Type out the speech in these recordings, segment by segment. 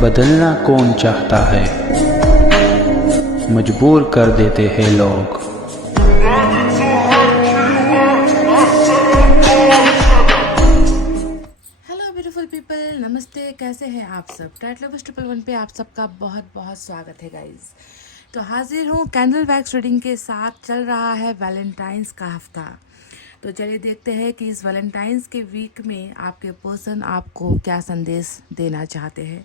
बदलना कौन चाहता है, मजबूर कर देते हैं लोग। हेलो ब्यूटीफुल पीपल, नमस्ते। कैसे हैं आप सब? टैट लवर्स 111 पे आप सबका बहुत बहुत स्वागत है गाइज। तो हाजिर हूँ कैंडल वैक्स रीडिंग के साथ। चल रहा है वैलेंटाइंस का हफ्ता। तो चलिए देखते हैं कि इस वैलेंटाइंस के वीक में आपके पर्सन आपको क्या संदेश देना चाहते हैं,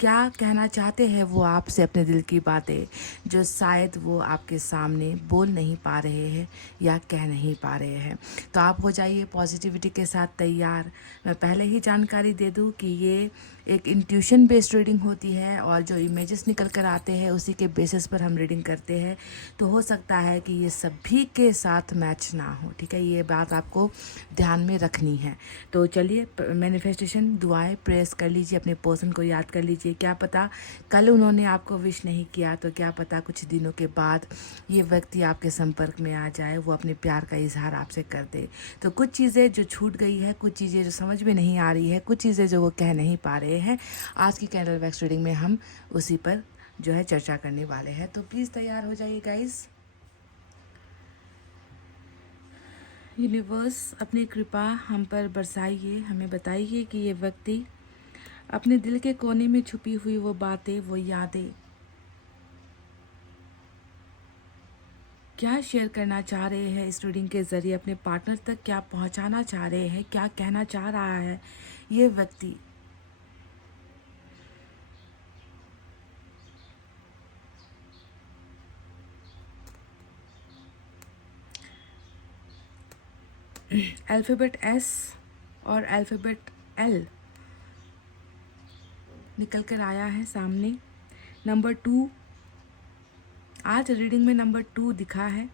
क्या कहना चाहते हैं वो आपसे अपने दिल की बातें, जो शायद वो आपके सामने बोल नहीं पा रहे हैं या कह नहीं पा रहे हैं। तो आप हो जाइए पॉजिटिविटी के साथ तैयार। मैं पहले ही जानकारी दे दूं कि ये एक इंट्यूशन बेस्ड रीडिंग होती है और जो इमेजेस निकल कर आते हैं उसी के बेसिस पर हम रीडिंग करते हैं। तो हो सकता है कि ये सभी के साथ मैच ना हो, ठीक है? ये बात आपको ध्यान में रखनी है। तो चलिए मैनिफेस्टेशन दुआएं प्रेस कर लीजिए, अपने पर्सन को याद कर लीजिए। क्या पता कल उन्होंने आपको विश नहीं किया तो क्या पता कुछ दिनों के बाद ये व्यक्ति आपके संपर्क में आ जाए, वो अपने प्यार का इजहार आपसे कर दे। तो कुछ चीज़ें जो छूट गई है, कुछ चीज़ें जो समझ में नहीं आ रही है, कुछ चीज़ें जो वो कह नहीं पा रहे हैं, आज की कैंडल वैक्स रीडिंग में हम उसी पर जो है चर्चा करने वाले हैं। तो प्लीज़ तैयार हो जाइए गाइस। यूनिवर्स अपनी कृपा हम पर बरसाइए, हमें बताइए कि ये व्यक्ति अपने दिल के कोने में छुपी हुई वो बातें, वो यादें क्या शेयर करना चाह रहे हैं इस रीडिंग के ज़रिए, अपने पार्टनर तक क्या पहुंचाना चाह रहे हैं, क्या कहना चाह रहा है ये व्यक्ति। अल्फ़ाबेट एस और अल्फ़ाबेट एल निकल कर आया है सामने। नंबर 2, आज रीडिंग में नंबर 2 दिखा है।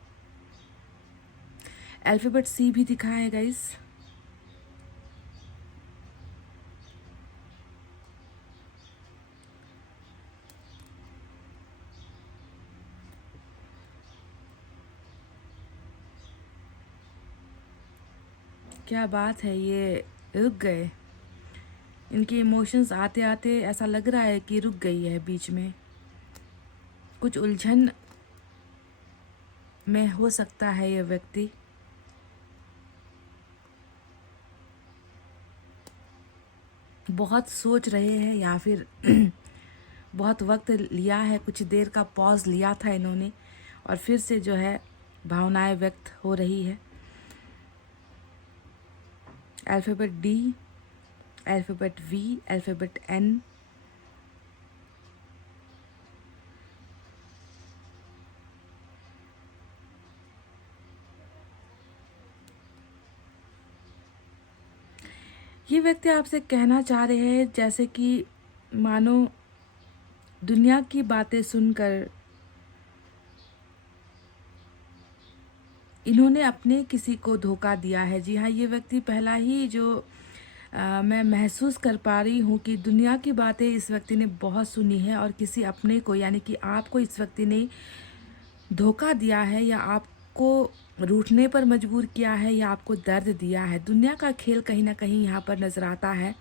अल्फ़ाबेट सी भी दिखा है गाइस। क्या बात है, ये रुक गए। इनके इमोशंस आते आते ऐसा लग रहा है कि रुक गई है बीच में। कुछ उलझन में हो सकता है ये व्यक्ति। बहुत सोच रहे हैं या फिर बहुत वक्त लिया है, कुछ देर का पॉज लिया था इन्होंने और फिर से जो है भावनाएं व्यक्त हो रही है। Alphabet D, alphabet V, alphabet N, ये व्यक्ति आपसे कहना चाह रहे हैं जैसे कि मानो दुनिया की बातें सुनकर इन्होंने अपने किसी को धोखा दिया है। जी हाँ, ये व्यक्ति पहला ही जो मैं महसूस कर पा रही हूँ कि दुनिया की बातें इस व्यक्ति ने बहुत सुनी है और किसी अपने को यानी कि आपको इस व्यक्ति ने धोखा दिया है या आपको रूठने पर मजबूर किया है या आपको दर्द दिया है। दुनिया का खेल कहीं ना कहीं यहाँ पर नजर आता है।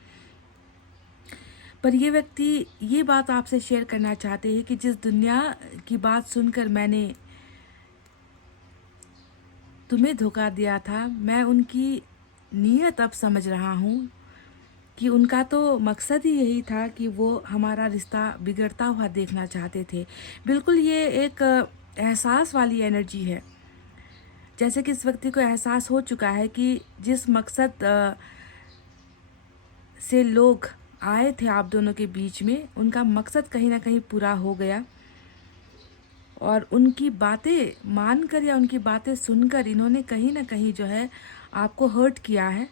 पर ये व्यक्ति ये बात आपसे शेयर करना चाहते हैं कि जिस दुनिया की बात सुनकर मैंने तुम्हें धोखा दिया था, मैं उनकी नीयत अब समझ रहा हूँ कि उनका तो मकसद ही यही था कि वो हमारा रिश्ता बिगड़ता हुआ देखना चाहते थे। बिल्कुल ये एक एहसास वाली एनर्जी है, जैसे कि इस व्यक्ति को एहसास हो चुका है कि जिस मकसद से लोग आए थे आप दोनों के बीच में, उनका मकसद कहीं ना कहीं पूरा हो गया और उनकी बातें मानकर या उनकी बातें सुनकर इन्होंने कहीं ना कहीं जो है आपको हर्ट किया है।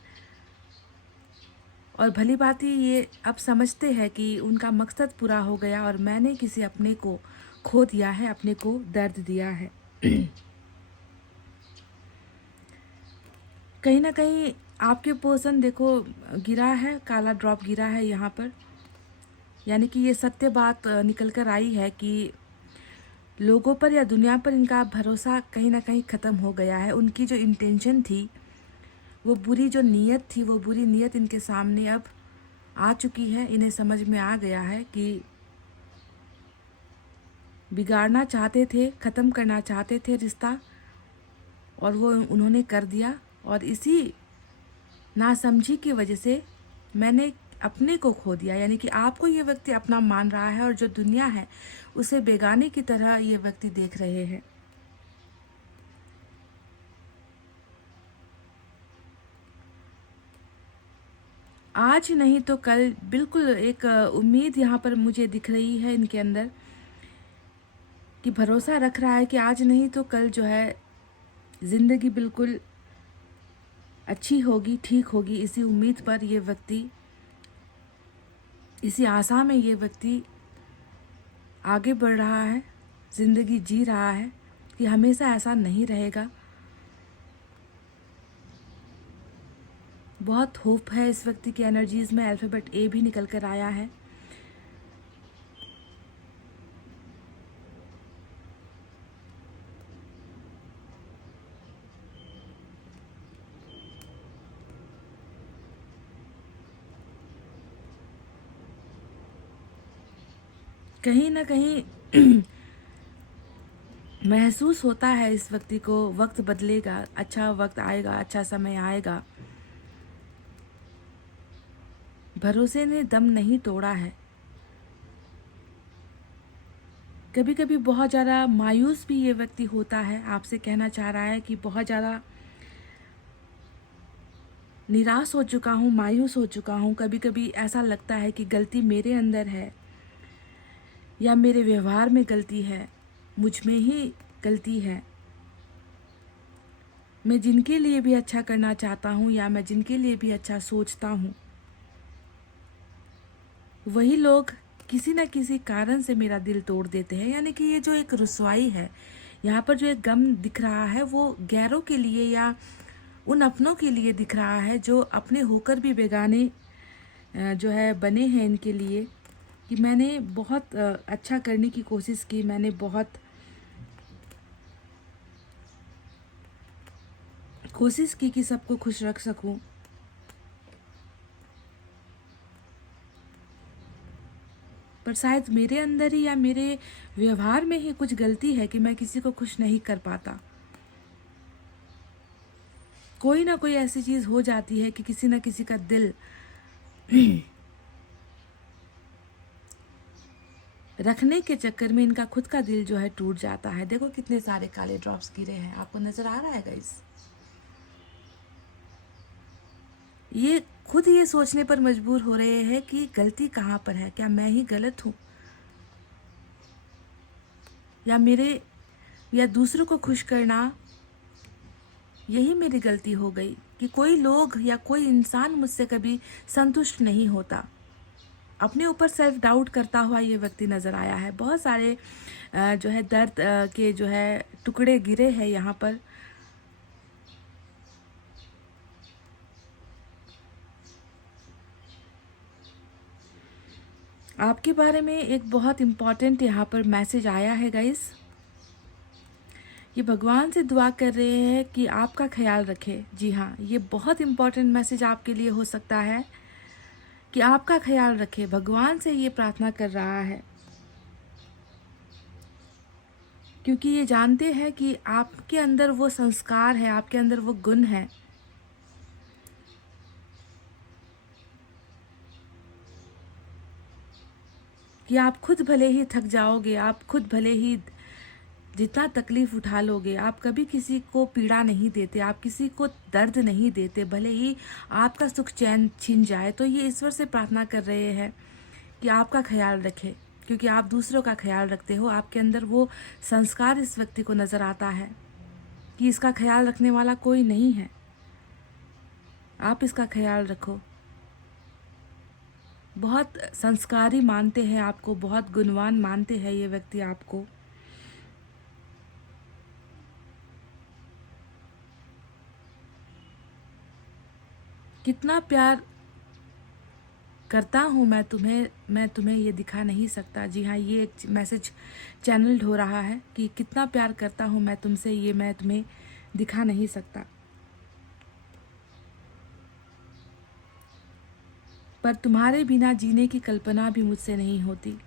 और भली बात ही ये अब समझते हैं कि उनका मकसद पूरा हो गया और मैंने किसी अपने को खो दिया है, अपने को दर्द दिया है। कहीं ना कहीं आपके पर्सन देखो गिरा है, काला ड्रॉप गिरा है यहाँ पर, यानी कि ये सत्य बात निकल कर आई है कि लोगों पर या दुनिया पर इनका भरोसा कहीं ना कहीं ख़त्म हो गया है। उनकी जो इंटेंशन थी, वो बुरी जो नीयत थी, वो बुरी नीयत इनके सामने अब आ चुकी है, इन्हें समझ में आ गया है कि बिगाड़ना चाहते थे, ख़त्म करना चाहते थे रिश्ता, और वो उन्होंने कर दिया। और इसी नासमझी की वजह से मैंने अपने को खो दिया, यानी कि आपको ये व्यक्ति अपना मान रहा है और जो दुनिया है उसे बेगाने की तरह ये व्यक्ति देख रहे हैं। आज नहीं तो कल बिल्कुल एक उम्मीद यहाँ पर मुझे दिख रही है इनके अंदर, कि भरोसा रख रहा है कि आज नहीं तो कल जो है ज़िंदगी बिल्कुल अच्छी होगी, ठीक होगी। इसी उम्मीद पर ये व्यक्ति, इसी आशा में ये व्यक्ति आगे बढ़ रहा है, ज़िंदगी जी रहा है कि हमेशा ऐसा नहीं रहेगा। बहुत होप है इस व्यक्ति की एनर्जीज़ में। अल्फ़ाबेट ए भी निकल कर आया है। कहीं ना कहीं महसूस होता है इस व्यक्ति को, वक्त बदलेगा, अच्छा वक्त आएगा, अच्छा समय आएगा। भरोसे ने दम नहीं तोड़ा है। कभी कभी बहुत ज़्यादा मायूस भी ये व्यक्ति होता है, आपसे कहना चाह रहा है कि बहुत ज़्यादा निराश हो चुका हूँ, मायूस हो चुका हूँ। कभी कभी ऐसा लगता है कि गलती मेरे अंदर है या मेरे व्यवहार में गलती है, मुझ में ही गलती है। मैं जिनके लिए भी अच्छा करना चाहता हूँ या मैं जिनके लिए भी अच्छा सोचता हूँ, वही लोग किसी न किसी कारण से मेरा दिल तोड़ देते हैं। यानी कि ये जो एक रुसवाई है, यहाँ पर जो एक गम दिख रहा है, वो गैरों के लिए या उन अपनों के लिए दिख रहा है जो अपने होकर भी बेगाने जो है बने हैं इनके लिए। कि मैंने बहुत अच्छा करने की कोशिश की, मैंने बहुत कोशिश की कि सबको खुश रख सकूं, पर शायद मेरे अंदर ही या मेरे व्यवहार में ही कुछ गलती है कि मैं किसी को खुश नहीं कर पाता। कोई ना कोई ऐसी चीज़ हो जाती है कि किसी ना किसी का दिल रखने के चक्कर में इनका खुद का दिल जो है टूट जाता है। देखो कितने सारे काले ड्रॉप्स गिरे हैं, आपको नज़र आ रहा है गाइस? ये खुद ये सोचने पर मजबूर हो रहे हैं कि गलती कहाँ पर है, क्या मैं ही गलत हूँ या मेरे या दूसरों को खुश करना यही मेरी गलती हो गई, कि कोई लोग या कोई इंसान मुझसे कभी संतुष्ट नहीं होता। अपने ऊपर सेल्फ डाउट करता हुआ ये व्यक्ति नज़र आया है। बहुत सारे जो है दर्द के जो है टुकड़े गिरे हैं यहाँ पर। आपके बारे में एक बहुत इम्पॉर्टेंट यहाँ पर मैसेज आया है गाइस। ये भगवान से दुआ कर रहे हैं कि आपका ख्याल रखे। जी हाँ, ये बहुत इम्पॉर्टेंट मैसेज आपके लिए हो सकता है कि आपका ख्याल रखे। भगवान से ये प्रार्थना कर रहा है क्योंकि ये जानते हैं कि आपके अंदर वो संस्कार है, आपके अंदर वो गुण है। कि आप खुद भले ही थक जाओगे, आप खुद भले ही जितना तकलीफ़ उठा लोगे, आप कभी किसी को पीड़ा नहीं देते, आप किसी को दर्द नहीं देते, भले ही आपका सुख चैन छिन जाए। तो ये ईश्वर से प्रार्थना कर रहे हैं कि आपका ख्याल रखे, क्योंकि आप दूसरों का ख्याल रखते हो। आपके अंदर वो संस्कार इस व्यक्ति को नज़र आता है कि इसका ख्याल रखने वाला कोई नहीं है, आप इसका ख्याल रखो। बहुत संस्कारी मानते हैं आपको, बहुत गुणवान मानते हैं ये व्यक्ति आपको। कितना प्यार करता हूँ मैं तुम्हें ये दिखा नहीं सकता। जी हाँ, ये एक मैसेज चैनल्ड हो रहा है कि कितना प्यार करता हूँ मैं तुमसे, ये मैं तुम्हें दिखा नहीं सकता। पर तुम्हारे बिना जीने की कल्पना भी मुझसे नहीं होती।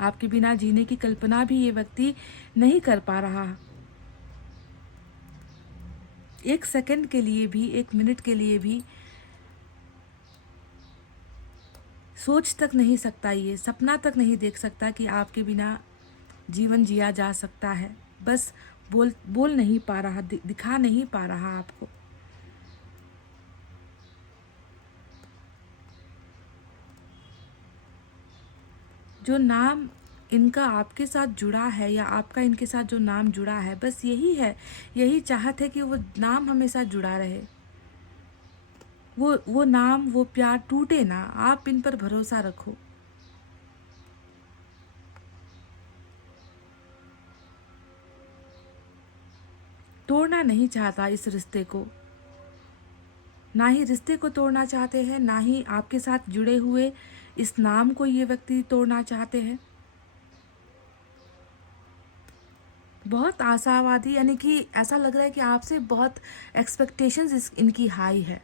आपके बिना जीने की कल्पना भी ये व्यक्ति नहीं कर पा रहा। एक सेकंड के लिए भी, एक मिनट के लिए भी सोच तक नहीं सकता, ये सपना तक नहीं देख सकता कि आपके बिना जीवन जिया जा सकता है। बस बोल नहीं पा रहा, दिखा नहीं पा रहा आपको। जो नाम इनका आपके साथ जुड़ा है या आपका इनके साथ जो नाम जुड़ा है, बस यही है, यही चाहत है कि वो नाम हमेशा जुड़ा रहे। वो नाम, वो प्यार टूटे ना। आप इन पर भरोसा रखो। तोड़ना नहीं चाहता इस रिश्ते को, ना ही रिश्ते को तोड़ना चाहते हैं, ना ही आपके साथ जुड़े हुए इस नाम को ये व्यक्ति तोड़ना चाहते हैं। बहुत आशावादी, यानी कि ऐसा लग रहा है कि आपसे बहुत एक्सपेक्टेशंस इनकी हाई है,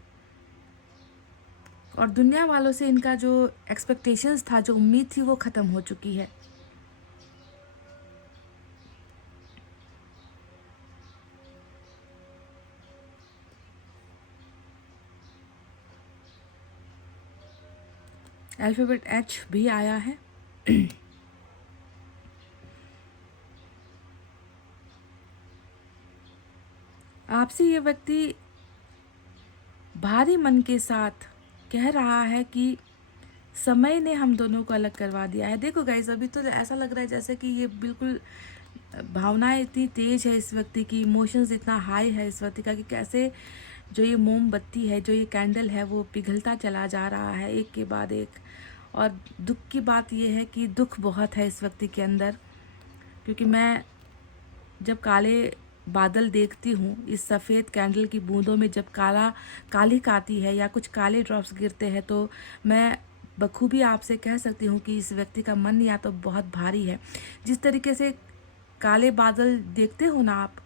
और दुनिया वालों से इनका जो एक्सपेक्टेशंस था, जो उम्मीद थी, वो ख़त्म हो चुकी है। अल्फ़ाबेट H भी आया है। आपसे ये व्यक्ति भारी मन के साथ कह रहा है कि समय ने हम दोनों को अलग करवा दिया है। देखो गाइस, अभी तो ऐसा लग रहा है जैसे कि ये बिल्कुल, भावनाएं इतनी तेज है इस व्यक्ति की, इमोशंस इतना हाई है इस व्यक्ति का, कि कैसे जो ये मोमबत्ती है, जो ये कैंडल है, वो पिघलता चला जा रहा है एक के बाद एक। और दुख की बात ये है कि दुख बहुत है इस व्यक्ति के अंदर, क्योंकि मैं जब काले बादल देखती हूँ, इस सफ़ेद कैंडल की बूंदों में जब कालिक आती है या कुछ काले ड्रॉप्स गिरते हैं, तो मैं बखूबी आपसे कह सकती हूँ कि इस व्यक्ति का मन या तो बहुत भारी है। जिस तरीके से काले बादल देखते हो ना आप,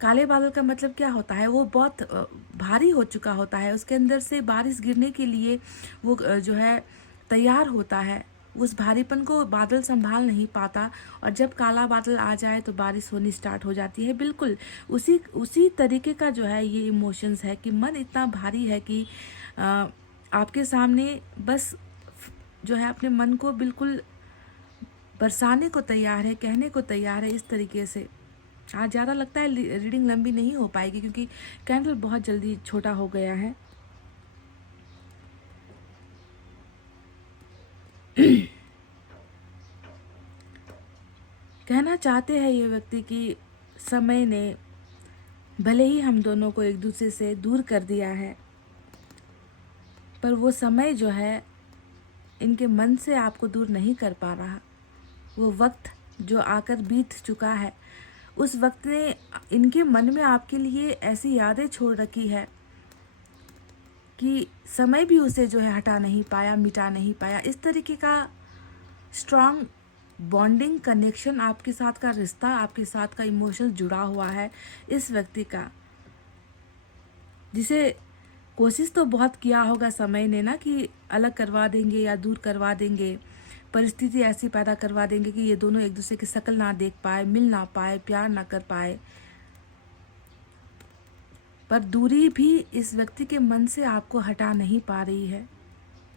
काले बादल का मतलब क्या होता है, वो बहुत भारी हो चुका होता है, उसके अंदर से बारिश गिरने के लिए वो जो है तैयार होता है। उस भारीपन को बादल संभाल नहीं पाता, और जब काला बादल आ जाए तो बारिश होनी स्टार्ट हो जाती है। बिल्कुल उसी तरीके का जो है ये इमोशंस है, कि मन इतना भारी है कि आपके सामने बस जो है अपने मन को बिल्कुल बरसाने को तैयार है, कहने को तैयार है, इस तरीके से। आज ज़्यादा लगता है रीडिंग लंबी नहीं हो पाएगी, क्योंकि कैंडल बहुत जल्दी छोटा हो गया है। कहना चाहते हैं ये व्यक्ति कि समय ने भले ही हम दोनों को एक दूसरे से दूर कर दिया है, पर वो समय जो है इनके मन से आपको दूर नहीं कर पा रहा। वो वक्त जो आकर बीत चुका है, उस वक्त ने इनके मन में आपके लिए ऐसी यादें छोड़ रखी है कि समय भी उसे जो है हटा नहीं पाया, मिटा नहीं पाया। इस तरीके का स्ट्रॉन्ग बॉन्डिंग कनेक्शन, आपके साथ का रिश्ता, आपके साथ का इमोशन जुड़ा हुआ है इस व्यक्ति का, जिसे कोशिश तो बहुत किया होगा समय ने ना, कि अलग करवा देंगे या दूर करवा देंगे, परिस्थिति ऐसी पैदा करवा देंगे कि ये दोनों एक दूसरे की शक्ल ना देख पाए, मिल ना पाए, प्यार ना कर पाए। पर दूरी भी इस व्यक्ति के मन से आपको हटा नहीं पा रही है।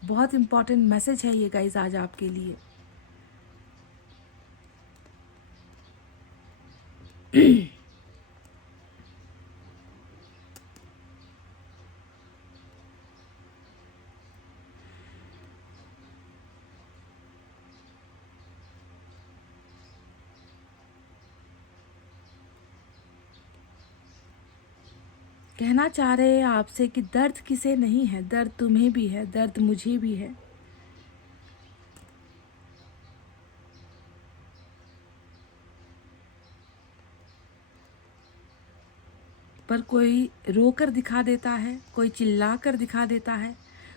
बहुत इम्पॉर्टेंट मैसेज है ये गाइस आज आपके लिए। कहना चाह रहे हैं आपसे कि दर्द किसे नहीं है, दर्द तुम्हें भी है, दर्द मुझे भी है। पर कोई रोकर दिखा देता है, कोई चिल्ला कर दिखा देता है,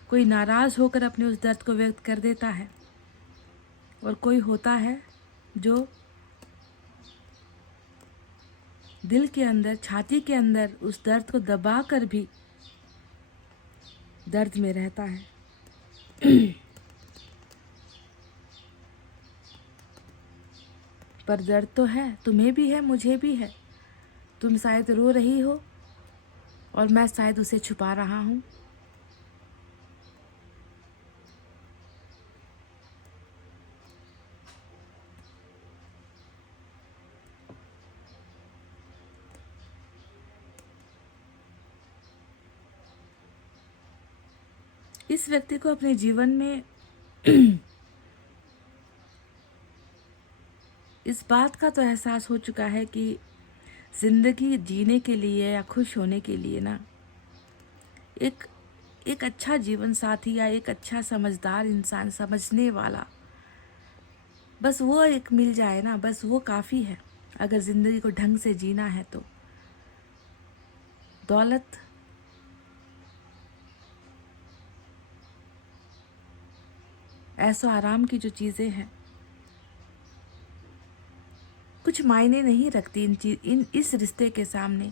कोई नाराज़ होकर अपने उस दर्द को व्यक्त कर देता है, और कोई होता है जो दिल के अंदर, छाती के अंदर उस दर्द को दबा कर भी दर्द में रहता है। पर दर्द तो है, तुम्हें भी है, मुझे भी है। तुम शायद रो रही हो और मैं शायद उसे छुपा रहा हूँ। इस व्यक्ति को अपने जीवन में इस बात का तो एहसास हो चुका है कि ज़िंदगी जीने के लिए या खुश होने के लिए ना एक एक अच्छा जीवन साथी या एक अच्छा समझदार इंसान, समझने वाला, बस वो एक मिल जाए ना, बस वो काफ़ी है। अगर ज़िंदगी को ढंग से जीना है तो दौलत, ऐसो आराम की जो चीज़ें हैं कुछ मायने नहीं रखती इस रिश्ते के सामने,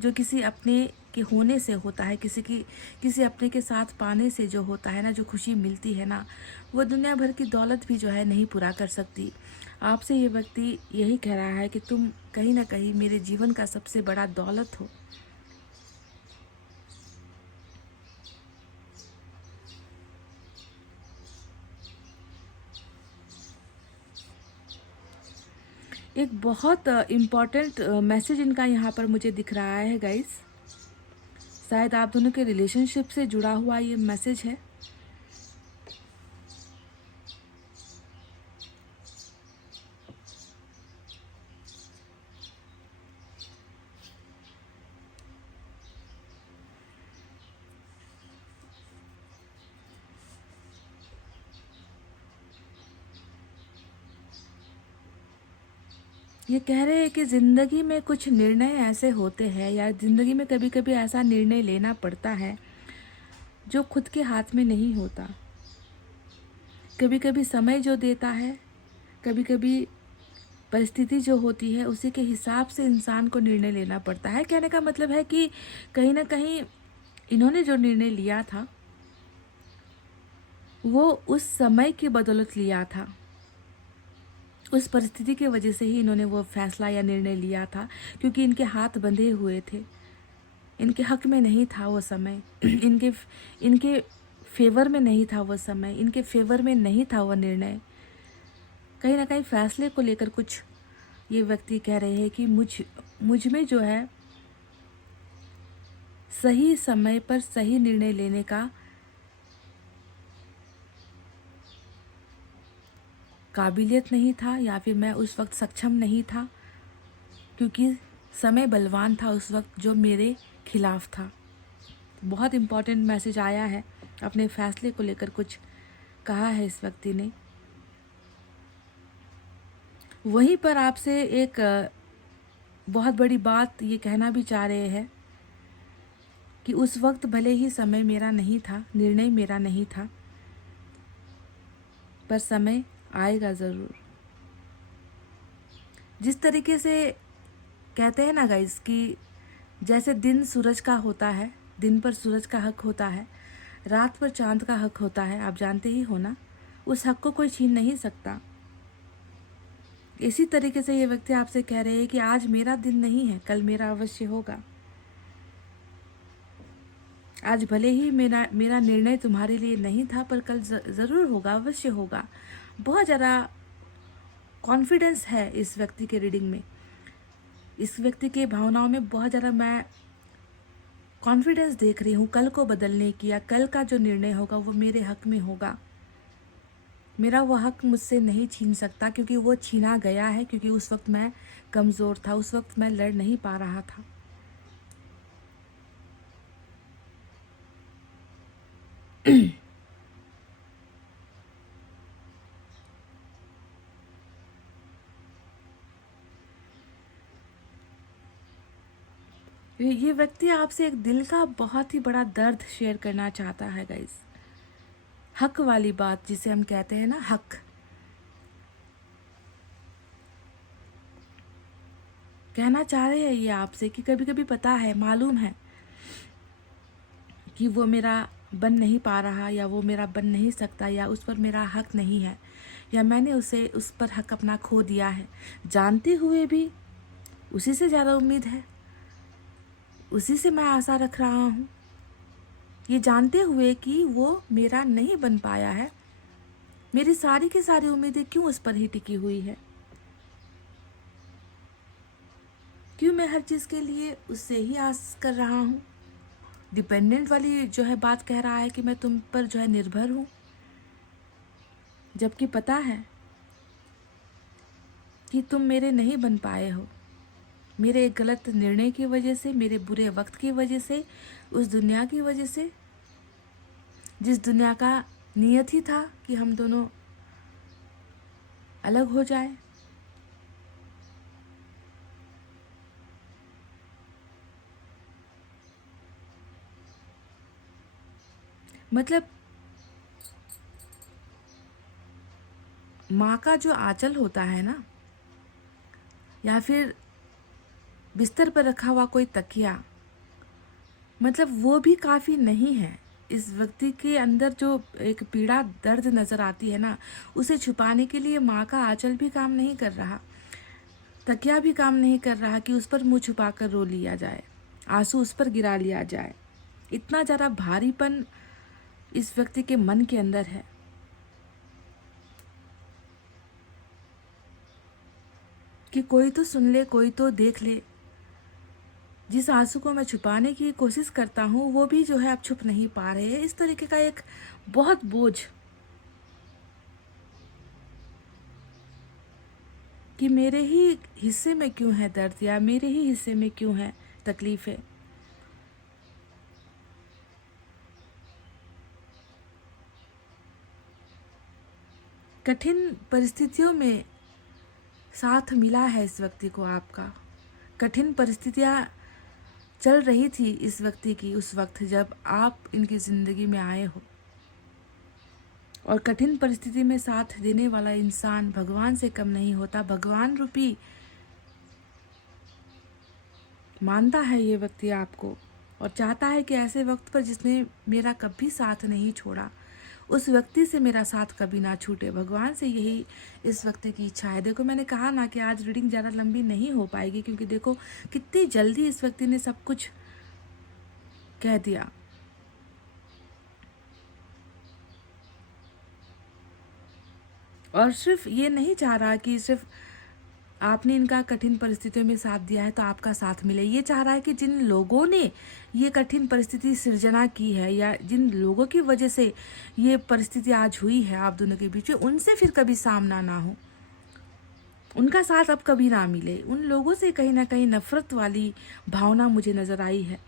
जो किसी अपने के होने से होता है, किसी अपने के साथ पाने से जो होता है ना, जो खुशी मिलती है ना, वो दुनिया भर की दौलत भी जो है नहीं पूरा कर सकती। आपसे ये व्यक्ति यही कह रहा है कि तुम कहीं ना कहीं मेरे जीवन का सबसे बड़ा दौलत हो। एक बहुत इम्पॉर्टेंट मैसेज इनका यहाँ पर मुझे दिख रहा है गाइस। शायद आप दोनों के रिलेशनशिप से जुड़ा हुआ ये मैसेज है। ये कह रहे हैं कि ज़िंदगी में कुछ निर्णय ऐसे होते हैं, या ज़िंदगी में कभी कभी ऐसा निर्णय लेना पड़ता है जो खुद के हाथ में नहीं होता। कभी कभी समय जो देता है, कभी कभी परिस्थिति जो होती है, उसी के हिसाब से इंसान को निर्णय लेना पड़ता है। कहने का मतलब है कि कहीं ना कहीं इन्होंने जो निर्णय लिया था वो उस समय की बदौलत लिया था, उस परिस्थिति की वजह से ही इन्होंने वो फैसला या निर्णय लिया था, क्योंकि इनके हाथ बंधे हुए थे, इनके हक में नहीं था वो समय, इनके फेवर में नहीं था वो समय, इनके फेवर में नहीं था वो निर्णय। कहीं ना कहीं फैसले को लेकर कुछ ये व्यक्ति कह रहे हैं कि मुझ में जो है सही समय पर सही निर्णय लेने का काबिलियत नहीं था, या फिर मैं उस वक्त सक्षम नहीं था, क्योंकि समय बलवान था उस वक्त जो मेरे खिलाफ था। बहुत इम्पॉर्टेंट मैसेज आया है। अपने फैसले को लेकर कुछ कहा है इस व्यक्ति ने। वहीं पर आपसे एक बहुत बड़ी बात ये कहना भी चाह रहे हैं कि उस वक्त भले ही समय मेरा नहीं था, निर्णय मेरा नहीं था, पर समय आएगा ज़रूर। जिस तरीके से कहते हैं ना गाइस कि जैसे दिन सूरज का होता है, दिन पर सूरज का हक होता है, रात पर चांद का हक होता है, आप जानते ही हो ना, उस हक को कोई छीन नहीं सकता। इसी तरीके से ये व्यक्ति आपसे कह रहे हैं कि आज मेरा दिन नहीं है, कल मेरा अवश्य होगा। आज भले ही मेरा निर्णय तुम्हारे लिए नहीं था, पर कल ज़रूर होगा, अवश्य होगा। बहुत ज़्यादा कॉन्फिडेंस है इस व्यक्ति के रीडिंग में, इस व्यक्ति के भावनाओं में बहुत ज़्यादा मैं कॉन्फिडेंस देख रही हूँ कल को बदलने की, या कल का जो निर्णय होगा वो मेरे हक में होगा। मेरा वो हक मुझसे नहीं छीन सकता, क्योंकि वो छीना गया है, क्योंकि उस वक्त मैं कमज़ोर था, उस वक्त मैं लड़ नहीं पा रहा था। ये व्यक्ति आपसे एक दिल का बहुत ही बड़ा दर्द शेयर करना चाहता है गाइस। हक वाली बात जिसे हम कहते हैं ना, हक। कहना चाह रहे हैं ये आपसे कि कभी कभी पता है, मालूम है कि वो मेरा बन नहीं पा रहा, या वो मेरा बन नहीं सकता, या उस पर मेरा हक नहीं है, या मैंने उस पर हक अपना खो दिया है, जानते हुए भी उसी से ज़्यादा उम्मीद है, उसी से मैं आशा रख रहा हूँ, ये जानते हुए कि वो मेरा नहीं बन पाया है, मेरी सारी की सारी उम्मीदें क्यों उस पर ही टिकी हुई है? क्यों मैं हर चीज़ के लिए उससे ही आस कर रहा हूँ? डिपेंडेंट वाली जो है बात कह रहा है कि मैं तुम पर जो है निर्भर हूँ, जबकि पता है कि तुम मेरे नहीं बन पाए हो, मेरे एक गलत निर्णय की वजह से, मेरे बुरे वक्त की वजह से, उस दुनिया की वजह से, जिस दुनिया का नियत ही था कि हम दोनों अलग हो जाए। मतलब माँ का जो आंचल होता है ना, या फिर बिस्तर पर रखा हुआ कोई तकिया, मतलब वो भी काफ़ी नहीं है। इस व्यक्ति के अंदर जो एक पीड़ा दर्द नज़र आती है ना, उसे छुपाने के लिए माँ का आंचल भी काम नहीं कर रहा, तकिया भी काम नहीं कर रहा कि उस पर मुंह छुपा कर रो लिया जाए, आंसू उस पर गिरा लिया जाए। इतना ज़्यादा भारीपन इस व्यक्ति के मन के अंदर है। कि कोई तो सुन ले, कोई तो देख ले। जिस आंसू को मैं छुपाने की कोशिश करता हूँ, वो भी जो है अब छुप नहीं पा रहे हैं। इस तरीके का एक बहुत बोझ कि मेरे ही हिस्से में क्यों है दर्द, या मेरे ही हिस्से में क्यों है तकलीफ़ें। कठिन परिस्थितियों में साथ मिला है इस व्यक्ति को आपका। कठिन परिस्थितियाँ चल रही थी इस व्यक्ति की उस वक्त जब आप इनकी ज़िंदगी में आए हो, और कठिन परिस्थिति में साथ देने वाला इंसान भगवान से कम नहीं होता। भगवान रूपी मानता है ये व्यक्ति आपको, और चाहता है कि ऐसे वक्त पर जिसने मेरा कभी साथ नहीं छोड़ा, उस व्यक्ति से मेरा साथ कभी ना छूटे। भगवान से यही इस व्यक्ति की इच्छा है। देखो, मैंने कहा ना कि आज रीडिंग ज़्यादा लंबी नहीं हो पाएगी, क्योंकि देखो कितनी जल्दी इस व्यक्ति ने सब कुछ कह दिया। और सिर्फ ये नहीं चाह रहा कि सिर्फ आपने इनका कठिन परिस्थितियों में साथ दिया है तो आपका साथ मिले। ये चाह रहा है कि जिन लोगों ने ये कठिन परिस्थिति सृजना की है, या जिन लोगों की वजह से ये परिस्थिति आज हुई है आप दोनों के बीच में, उनसे फिर कभी सामना ना हो, उनका साथ अब कभी ना मिले। उन लोगों से कहीं ना कहीं नफरत वाली भावना मुझे नजर आई है।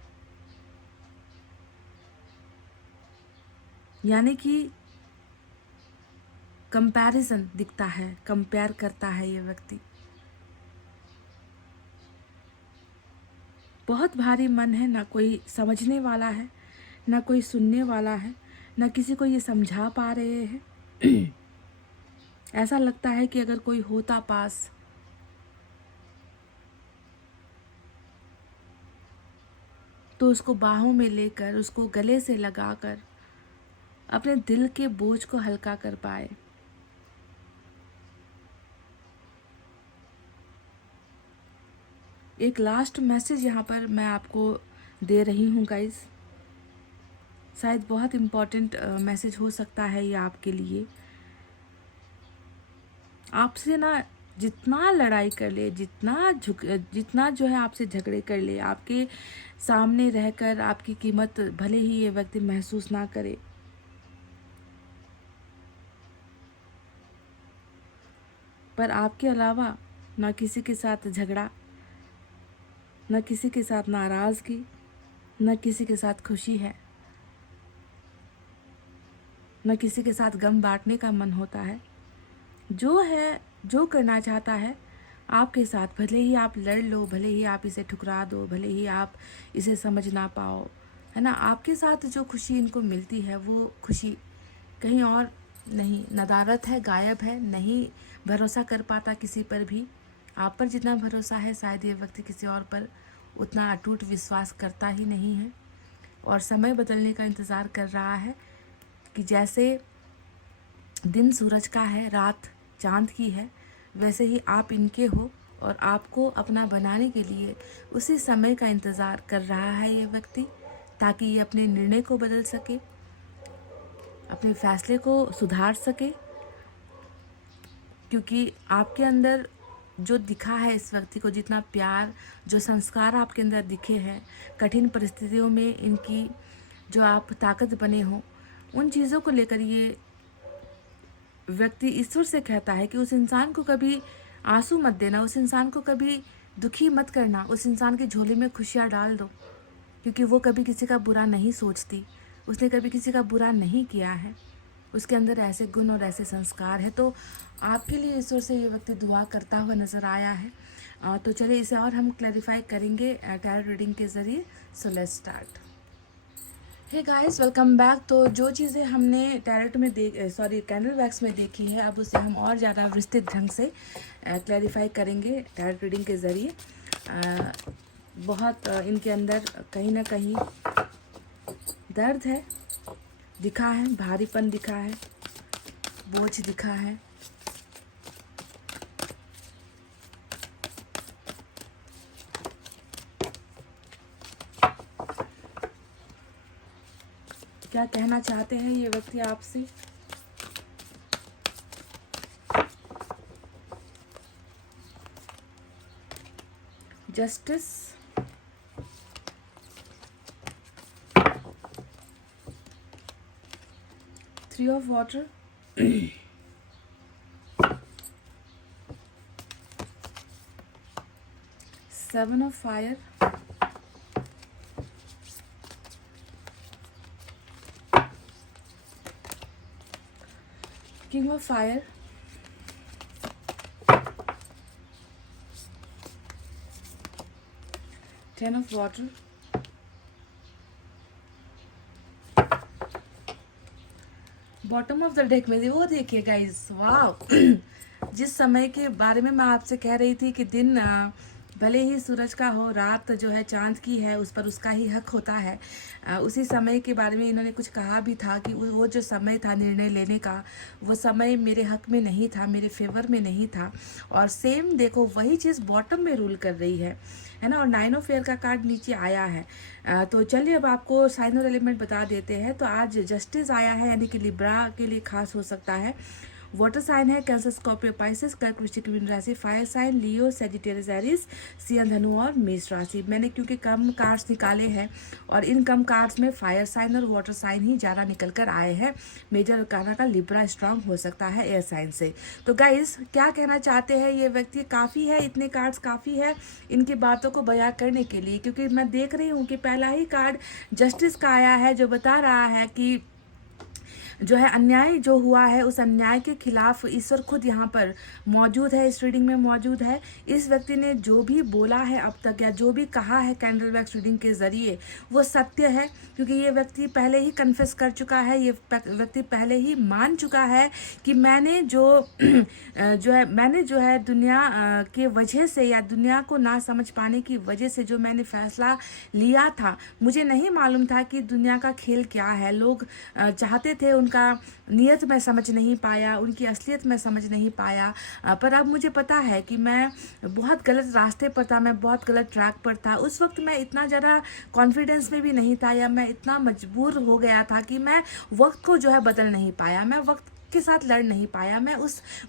यानी कि कंपैरिजन दिखता है, कंपेयर करता है ये व्यक्ति। बहुत भारी मन है, ना कोई समझने वाला है, ना कोई सुनने वाला है, ना किसी को ये समझा पा रहे हैं। ऐसा लगता है कि अगर कोई होता पास तो उसको बाहों में लेकर, उसको गले से लगाकर अपने दिल के बोझ को हल्का कर पाए। एक लास्ट मैसेज यहाँ पर मैं आपको दे रही हूँ गाइस। शायद बहुत इम्पोर्टेंट मैसेज हो सकता है ये आपके लिए। आपसे ना जितना लड़ाई कर ले, जितना जो है आपसे झगड़े कर ले, आपके सामने रहकर आपकी कीमत भले ही ये व्यक्ति महसूस ना करे, पर आपके अलावा ना किसी के साथ झगड़ा, ना किसी के साथ नाराज़गी, ना किसी के साथ खुशी है, ना किसी के साथ गम बांटने का मन होता है। जो है, जो करना चाहता है आपके साथ, भले ही आप लड़ लो, भले ही आप इसे ठुकरा दो, भले ही आप इसे समझ ना पाओ, है ना, आपके साथ जो खुशी इनको मिलती है वो खुशी कहीं और नहीं। नदारत है, गायब है, नहीं भरोसा कर पाता किसी पर भी। आप पर जितना भरोसा है शायद ये व्यक्ति किसी और पर उतना अटूट विश्वास करता ही नहीं है। और समय बदलने का इंतज़ार कर रहा है कि जैसे दिन सूरज का है, रात चांद की है, वैसे ही आप इनके हो और आपको अपना बनाने के लिए उसी समय का इंतज़ार कर रहा है ये व्यक्ति, ताकि ये अपने निर्णय को बदल सके, अपने फैसले को सुधार सके। क्योंकि आपके अंदर जो दिखा है इस व्यक्ति को, जितना प्यार, जो संस्कार आपके अंदर दिखे हैं, कठिन परिस्थितियों में इनकी जो आप ताकत बने हो, उन चीज़ों को लेकर ये व्यक्ति ईश्वर से कहता है कि उस इंसान को कभी आंसू मत देना, उस इंसान को कभी दुखी मत करना, उस इंसान की झोली में खुशियाँ डाल दो, क्योंकि वो कभी किसी का बुरा नहीं सोचती, उसने कभी किसी का बुरा नहीं किया है, उसके अंदर ऐसे गुण और ऐसे संस्कार है। तो आपके लिए ईश्वर से ये व्यक्ति दुआ करता हुआ नज़र आया है। तो चलिए इसे और हम क्लैरिफाई करेंगे टैरो रीडिंग के ज़रिए। So let's start. Hey guys, welcome back. तो जो चीज़ें हमने टैरोट में कैंडल वैक्स में देखी है, अब उसे हम और ज़्यादा विस्तृत ढंग से क्लैरिफाई करेंगे टैरोट रीडिंग के ज़रिए। बहुत इनके अंदर कहीं ना कहीं दर्द है, दिखा है, भारीपन दिखा है, बोझ दिखा है। क्या कहना चाहते हैं ये व्यक्ति आपसे? Justice, three of water, seven of fire, king of fire, ten of water, bottom of the deck में वो देखिए गाइस, वाह। जिस समय के बारे में मैं आपसे कह रही थी कि दिन भले ही सूरज का हो, रात जो है चांद की है, उस पर उसका ही हक होता है, उसी समय के बारे में इन्होंने कुछ कहा भी था कि वो जो समय था निर्णय लेने का, वो समय मेरे हक में नहीं था, मेरे फेवर में नहीं था। और सेम देखो वही चीज़ बॉटम में रूल कर रही है ना। और नाइन ऑफ एयर का कार्ड नीचे आया है। तो चलिए अब आपको साइन और एलिमेंट बता देते हैं। तो आज जस्टिस आया है, यानी कि लिब्रा के लिए खास हो सकता है। वाटर साइन है कैंसर, स्कॉर्पियो, पाइसेस, कर्क, वृश्चिक, मीन राशि। फायर साइन लियो, सेजिटेरियस, एरीज, सिंह, धनु और मेष राशि। मैंने क्योंकि कम कार्ड्स निकाले हैं और इन कम कार्ड्स में फायर साइन और वाटर साइन ही ज़्यादा निकल कर आए हैं। मेजर अरकाना का लिब्रा स्ट्रांग हो सकता है एयर साइन से। तो गाइस, क्या कहना चाहते हैं ये व्यक्ति? काफ़ी है, इतने कार्ड्स काफ़ी है इनकी बातों को बयां करने के लिए, क्योंकि मैं देख रही हूँ कि पहला ही कार्ड जस्टिस का आया है, जो बता रहा है कि जो है अन्याय जो हुआ है, उस अन्याय के खिलाफ ईश्वर खुद यहाँ पर मौजूद है, इस रीडिंग में मौजूद है। इस व्यक्ति ने जो भी बोला है अब तक, या जो भी कहा है कैंडल वैक्स रीडिंग के ज़रिए, वो सत्य है। क्योंकि ये व्यक्ति पहले ही कन्फेस कर चुका है, ये व्यक्ति पहले ही मान चुका है कि मैंने जो है दुनिया के वजह से, या दुनिया को ना समझ पाने की वजह से जो मैंने फैसला लिया था, मुझे नहीं मालूम था कि दुनिया का खेल क्या है। लोग चाहते थे, उनका नियत मैं समझ नहीं पाया, उनकी असलियत मैं समझ नहीं पाया। पर अब मुझे पता है कि मैं बहुत गलत रास्ते पर था, मैं बहुत गलत ट्रैक पर था। उस वक्त मैं इतना ज़्यादा कॉन्फिडेंस में भी नहीं था, या मैं इतना मजबूर हो गया था कि मैं वक्त को जो है बदल नहीं पाया, मैं वक्त के साथ लड़ नहीं पाया, मैं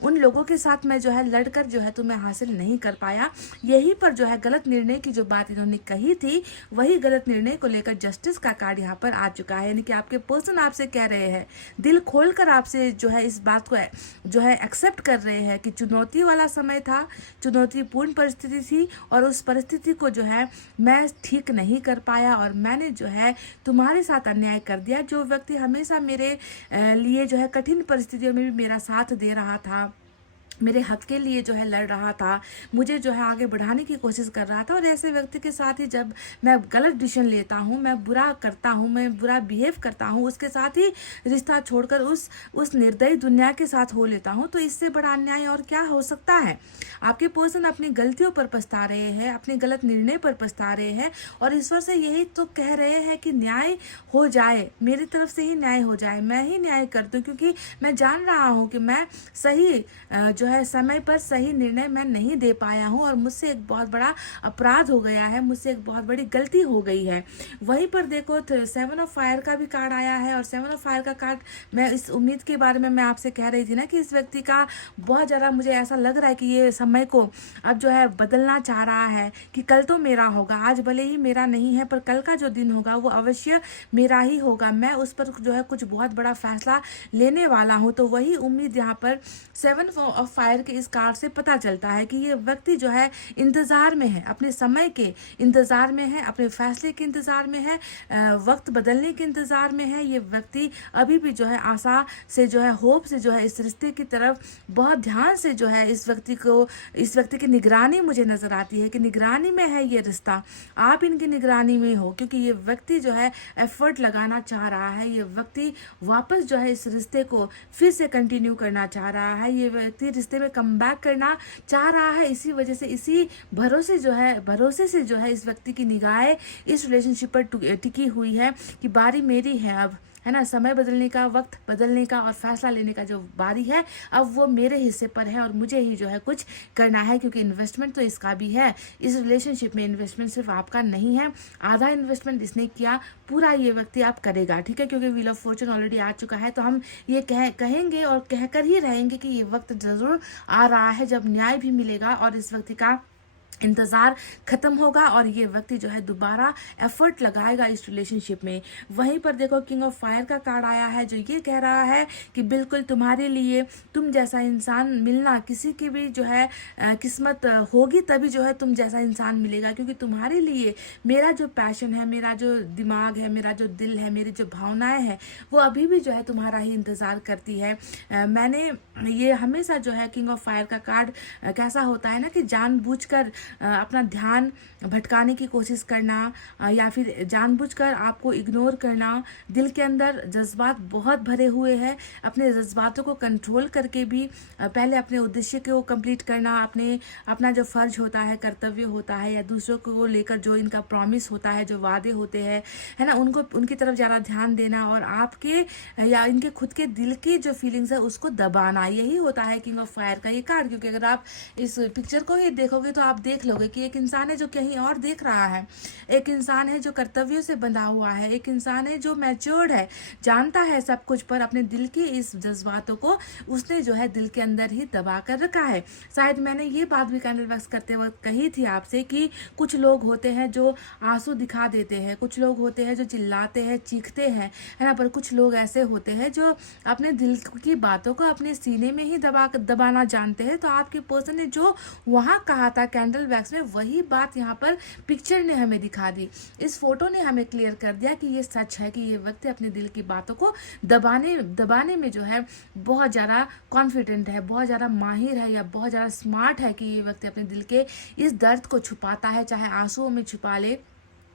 उन लोगों के साथ मैं जो है लड़कर जो है तुम्हें हासिल नहीं कर पाया। यहीं पर जो है गलत निर्णय की जो बात इन्होंने कही थी, वही गलत निर्णय को लेकर जस्टिस का कार्ड यहाँ पर आ चुका है। यानी कि आपके पर्सन आपसे कह रहे हैं, दिल खोलकर आपसे जो है इस बात को जो है एक्सेप्ट कर रहे हैं कि चुनौती वाला समय था, चुनौतीपूर्ण परिस्थिति थी, और उस परिस्थिति को जो है मैं ठीक नहीं कर पाया, और मैंने जो है तुम्हारे साथ अन्याय कर दिया। जो व्यक्ति हमेशा मेरे लिए जो है कठिन परिस्थितियों में भी मेरा साथ दे रहा था, मेरे हक के लिए जो है लड़ रहा था, मुझे जो है आगे बढ़ाने की कोशिश कर रहा था। और ऐसे व्यक्ति के साथ ही जब मैं गलत डिसीजन लेता हूँ, मैं बुरा करता हूँ, मैं बुरा बिहेव करता हूँ, उसके साथ ही रिश्ता छोड़कर उस निर्दयी दुनिया के साथ हो लेता हूँ, तो इससे बड़ा अन्याय और क्या हो सकता है। आपके पर्सन अपनी गलतियों पर पछता रहे हैं, अपने गलत निर्णय पर पछता रहे हैं और ईश्वर से यही तो कह रहे हैं कि न्याय हो जाए, मेरी तरफ से ही न्याय हो जाए, मैं ही न्याय कर दूं, क्योंकि मैं जान रहा हूँ कि मैं सही जो है समय पर सही निर्णय मैं नहीं दे पाया हूँ और मुझसे एक बहुत बड़ा अपराध हो गया है, मुझसे एक बहुत बड़ी गलती हो गई है। वहीं पर देखो 7 ऑफ फायर का भी कार्ड आया है और 7 ऑफ फायर का कार्ड, मैं इस उम्मीद के बारे में मैं आपसे कह रही थी ना कि इस व्यक्ति का बहुत ज़्यादा मुझे ऐसा लग रहा है कि ये समय को अब जो है बदलना चाह रहा है कि कल तो मेरा होगा, आज भले ही मेरा नहीं है पर कल का जो दिन होगा वो अवश्य मेरा ही होगा, मैं उस पर जो है कुछ बहुत बड़ा फैसला लेने वाला हूँ। तो वही उम्मीद यहाँ पर 7 ऑफ फायर के इस कार्ड से पता चलता है कि ये व्यक्ति जो है इंतज़ार में है, अपने समय के इंतज़ार में है, अपने फैसले के इंतज़ार में है, वक्त बदलने के इंतज़ार में है। ये व्यक्ति अभी भी जो है आशा से जो है होप से जो है इस रिश्ते की तरफ बहुत ध्यान से जो है इस व्यक्ति की निगरानी मुझे नज़र आती है कि निगरानी में है ये रिश्ता, आप इनकी निगरानी में हो, क्योंकि ये व्यक्ति जो है एफर्ट लगाना चाह रहा है, ये व्यक्ति वापस जो है इस रिश्ते को फिर से कंटिन्यू करना चाह रहा है, ये व्यक्ति रिश्ते में कम बैक करना चाह रहा है। इसी वजह से इसी भरोसे से जो है इस व्यक्ति की निगाहें इस रिलेशनशिप पर टिकी हुई है कि बारी मेरी है अब, है ना, समय बदलने का, वक्त बदलने का और फैसला लेने का जो बारी है अब वो मेरे हिस्से पर है और मुझे ही जो है कुछ करना है, क्योंकि इन्वेस्टमेंट तो इसका भी है। इस रिलेशनशिप में इन्वेस्टमेंट सिर्फ आपका नहीं है, आधा इन्वेस्टमेंट इसने किया, पूरा ये व्यक्ति आप करेगा, ठीक है, क्योंकि व्हील ऑफ फॉर्चून ऑलरेडी आ चुका है। तो हम ये कहेंगे और कहकर ही रहेंगे कि ये वक्त ज़रूर आ रहा है जब न्याय भी मिलेगा और इस व्यक्ति का इंतज़ार ख़त्म होगा और ये व्यक्ति जो है दोबारा एफर्ट लगाएगा इस रिलेशनशिप में। वहीं पर देखो किंग ऑफ फायर का कार्ड आया है जो ये कह रहा है कि बिल्कुल तुम्हारे लिए तुम जैसा इंसान मिलना, किसी की भी जो है किस्मत होगी तभी जो है तुम जैसा इंसान मिलेगा, क्योंकि तुम्हारे लिए मेरा जो पैशन है, मेरा जो दिमाग है, मेरा जो दिल है, मेरी जो भावनाएं हैं वो अभी भी जो है तुम्हारा ही इंतज़ार करती है। मैंने ये हमेशा जो है किंग ऑफ फायर का कार्ड कैसा होता है ना कि जानबूझकर अपना ध्यान भटकाने की कोशिश करना या फिर जानबूझकर आपको इग्नोर करना, दिल के अंदर जज्बात बहुत भरे हुए हैं, अपने जज्बातों को कंट्रोल करके भी पहले अपने उद्देश्य को कंप्लीट करना, अपना जो फ़र्ज होता है, कर्तव्य होता है या दूसरों को लेकर जो इनका प्रॉमिस होता है, जो वादे होते हैं, है ना, उनकी तरफ ज़्यादा ध्यान देना और आपके या इनके खुद के दिल की जो फीलिंग्स है उसको दबाना, यही होता है किंग ऑफ फायर का ये कार्ड। क्योंकि अगर आप इस पिक्चर को ही देखोगे तो आप देख लोगे कि एक इंसान है जो कहीं और देख रहा है, एक इंसान है जो कर्तव्यों से बंधा हुआ है, एक इंसान है जो मैच्योर्ड है, जानता है सब कुछ, पर अपने दिल की इस जज्बातों को उसने जो है दिल के अंदर ही दबा कर रखा है। शायद मैंने ये बात भी कैंडल वैक्स करते वक्त कही थी आपसे कि कुछ लोग होते हैं जो आंसू दिखा देते हैं, कुछ लोग होते हैं जो चिल्लाते हैं, चीखते हैं, है ना, पर कुछ लोग ऐसे होते हैं जो अपने दिल की बातों को अपने सीने में ही दबाना जानते हैं। तो आपके पर्सन ने जो वहाँ कहा था कैंडल वैक्स में, वही बात यहाँ पर पिक्चर ने हमें दिखा दी, इस फोटो ने हमें क्लियर कर दिया कि ये सच है कि ये व्यक्ति अपने दिल की बातों को दबाने में जो है बहुत ज़्यादा कॉन्फिडेंट है, बहुत ज़्यादा माहिर है या बहुत ज़्यादा स्मार्ट है कि ये व्यक्ति अपने दिल के इस दर्द को छुपाता है, चाहे आंसुओं में छुपा ले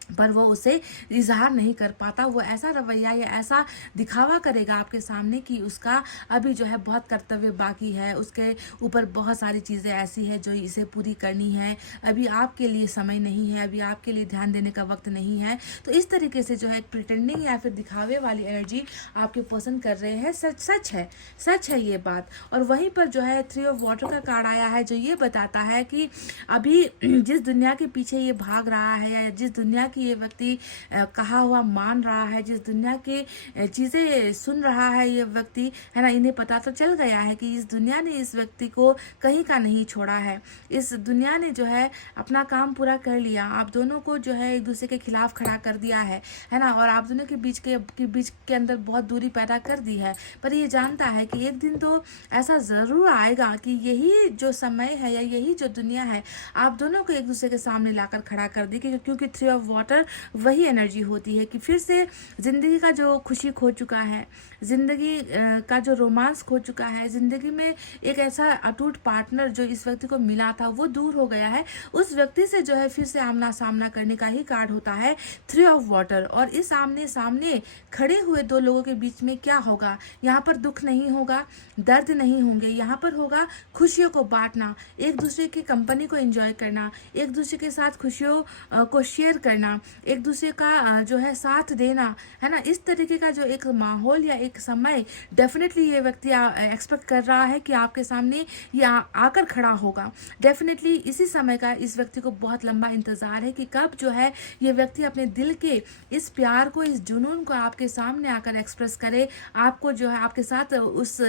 पर वो उसे इजहार नहीं कर पाता। वो ऐसा रवैया या ऐसा दिखावा करेगा आपके सामने कि उसका अभी जो है बहुत कर्तव्य बाकी है, उसके ऊपर बहुत सारी चीज़ें ऐसी है जो इसे पूरी करनी है, अभी आपके लिए समय नहीं है, अभी आपके लिए ध्यान देने का वक्त नहीं है। तो इस तरीके से जो है प्रिटेंडिंग या फिर दिखावे वाली एनर्जी आपके पसंद कर रहे हैं। सच है ये बात। और वहीं पर जो है 3 ऑफ वाटर का कार्ड आया है जो ये बताता है कि अभी जिस दुनिया के पीछे ये भाग रहा है या जिस दुनिया कि ये व्यक्ति कहा हुआ मान रहा है, जिस दुनिया के चीज़ें सुन रहा है ये व्यक्ति, है ना, इन्हें पता तो चल गया है कि इस दुनिया ने इस व्यक्ति को कहीं का नहीं छोड़ा है, इस दुनिया ने जो है अपना काम पूरा कर लिया, आप दोनों को जो है एक दूसरे के खिलाफ खड़ा कर दिया है ना, और आप दोनों के बीच के अंदर बहुत दूरी पैदा कर दी है। पर ये जानता है कि एक दिन तो ऐसा ज़रूर आएगा कि यही जो समय है या यही जो दुनिया है आप दोनों को एक दूसरे के सामने लाकर खड़ा कर दी, क्योंकि 3 ऑफ वाटर वही एनर्जी होती है कि फिर से ज़िंदगी का जो खुशी खो चुका है, ज़िंदगी का जो रोमांस खो चुका है, ज़िंदगी में एक ऐसा अटूट पार्टनर जो इस व्यक्ति को मिला था वो दूर हो गया है, उस व्यक्ति से जो है फिर से आमना सामना करने का ही कार्ड होता है 3 ऑफ वाटर। और इस आमने सामने खड़े हुए दो लोगों के बीच में क्या होगा, यहाँ पर दुख नहीं होगा, दर्द नहीं होंगे, यहाँ पर होगा खुशियों को बांटना, एक दूसरे की कंपनी को एंजॉय करना, एक दूसरे के साथ खुशियों को शेयर करना, एक दूसरे का जो है साथ देना, है ना। इस तरीके का जो एक माहौल या एक समय डेफिनेटली ये व्यक्ति एक्सपेक्ट कर रहा है कि आपके सामने ये आकर खड़ा होगा। डेफिनेटली इसी समय का इस व्यक्ति को बहुत लंबा इंतज़ार है कि कब जो है ये व्यक्ति अपने दिल के इस प्यार को, इस जुनून को आपके सामने आकर एक्सप्रेस करे, आपको जो है आपके साथ उस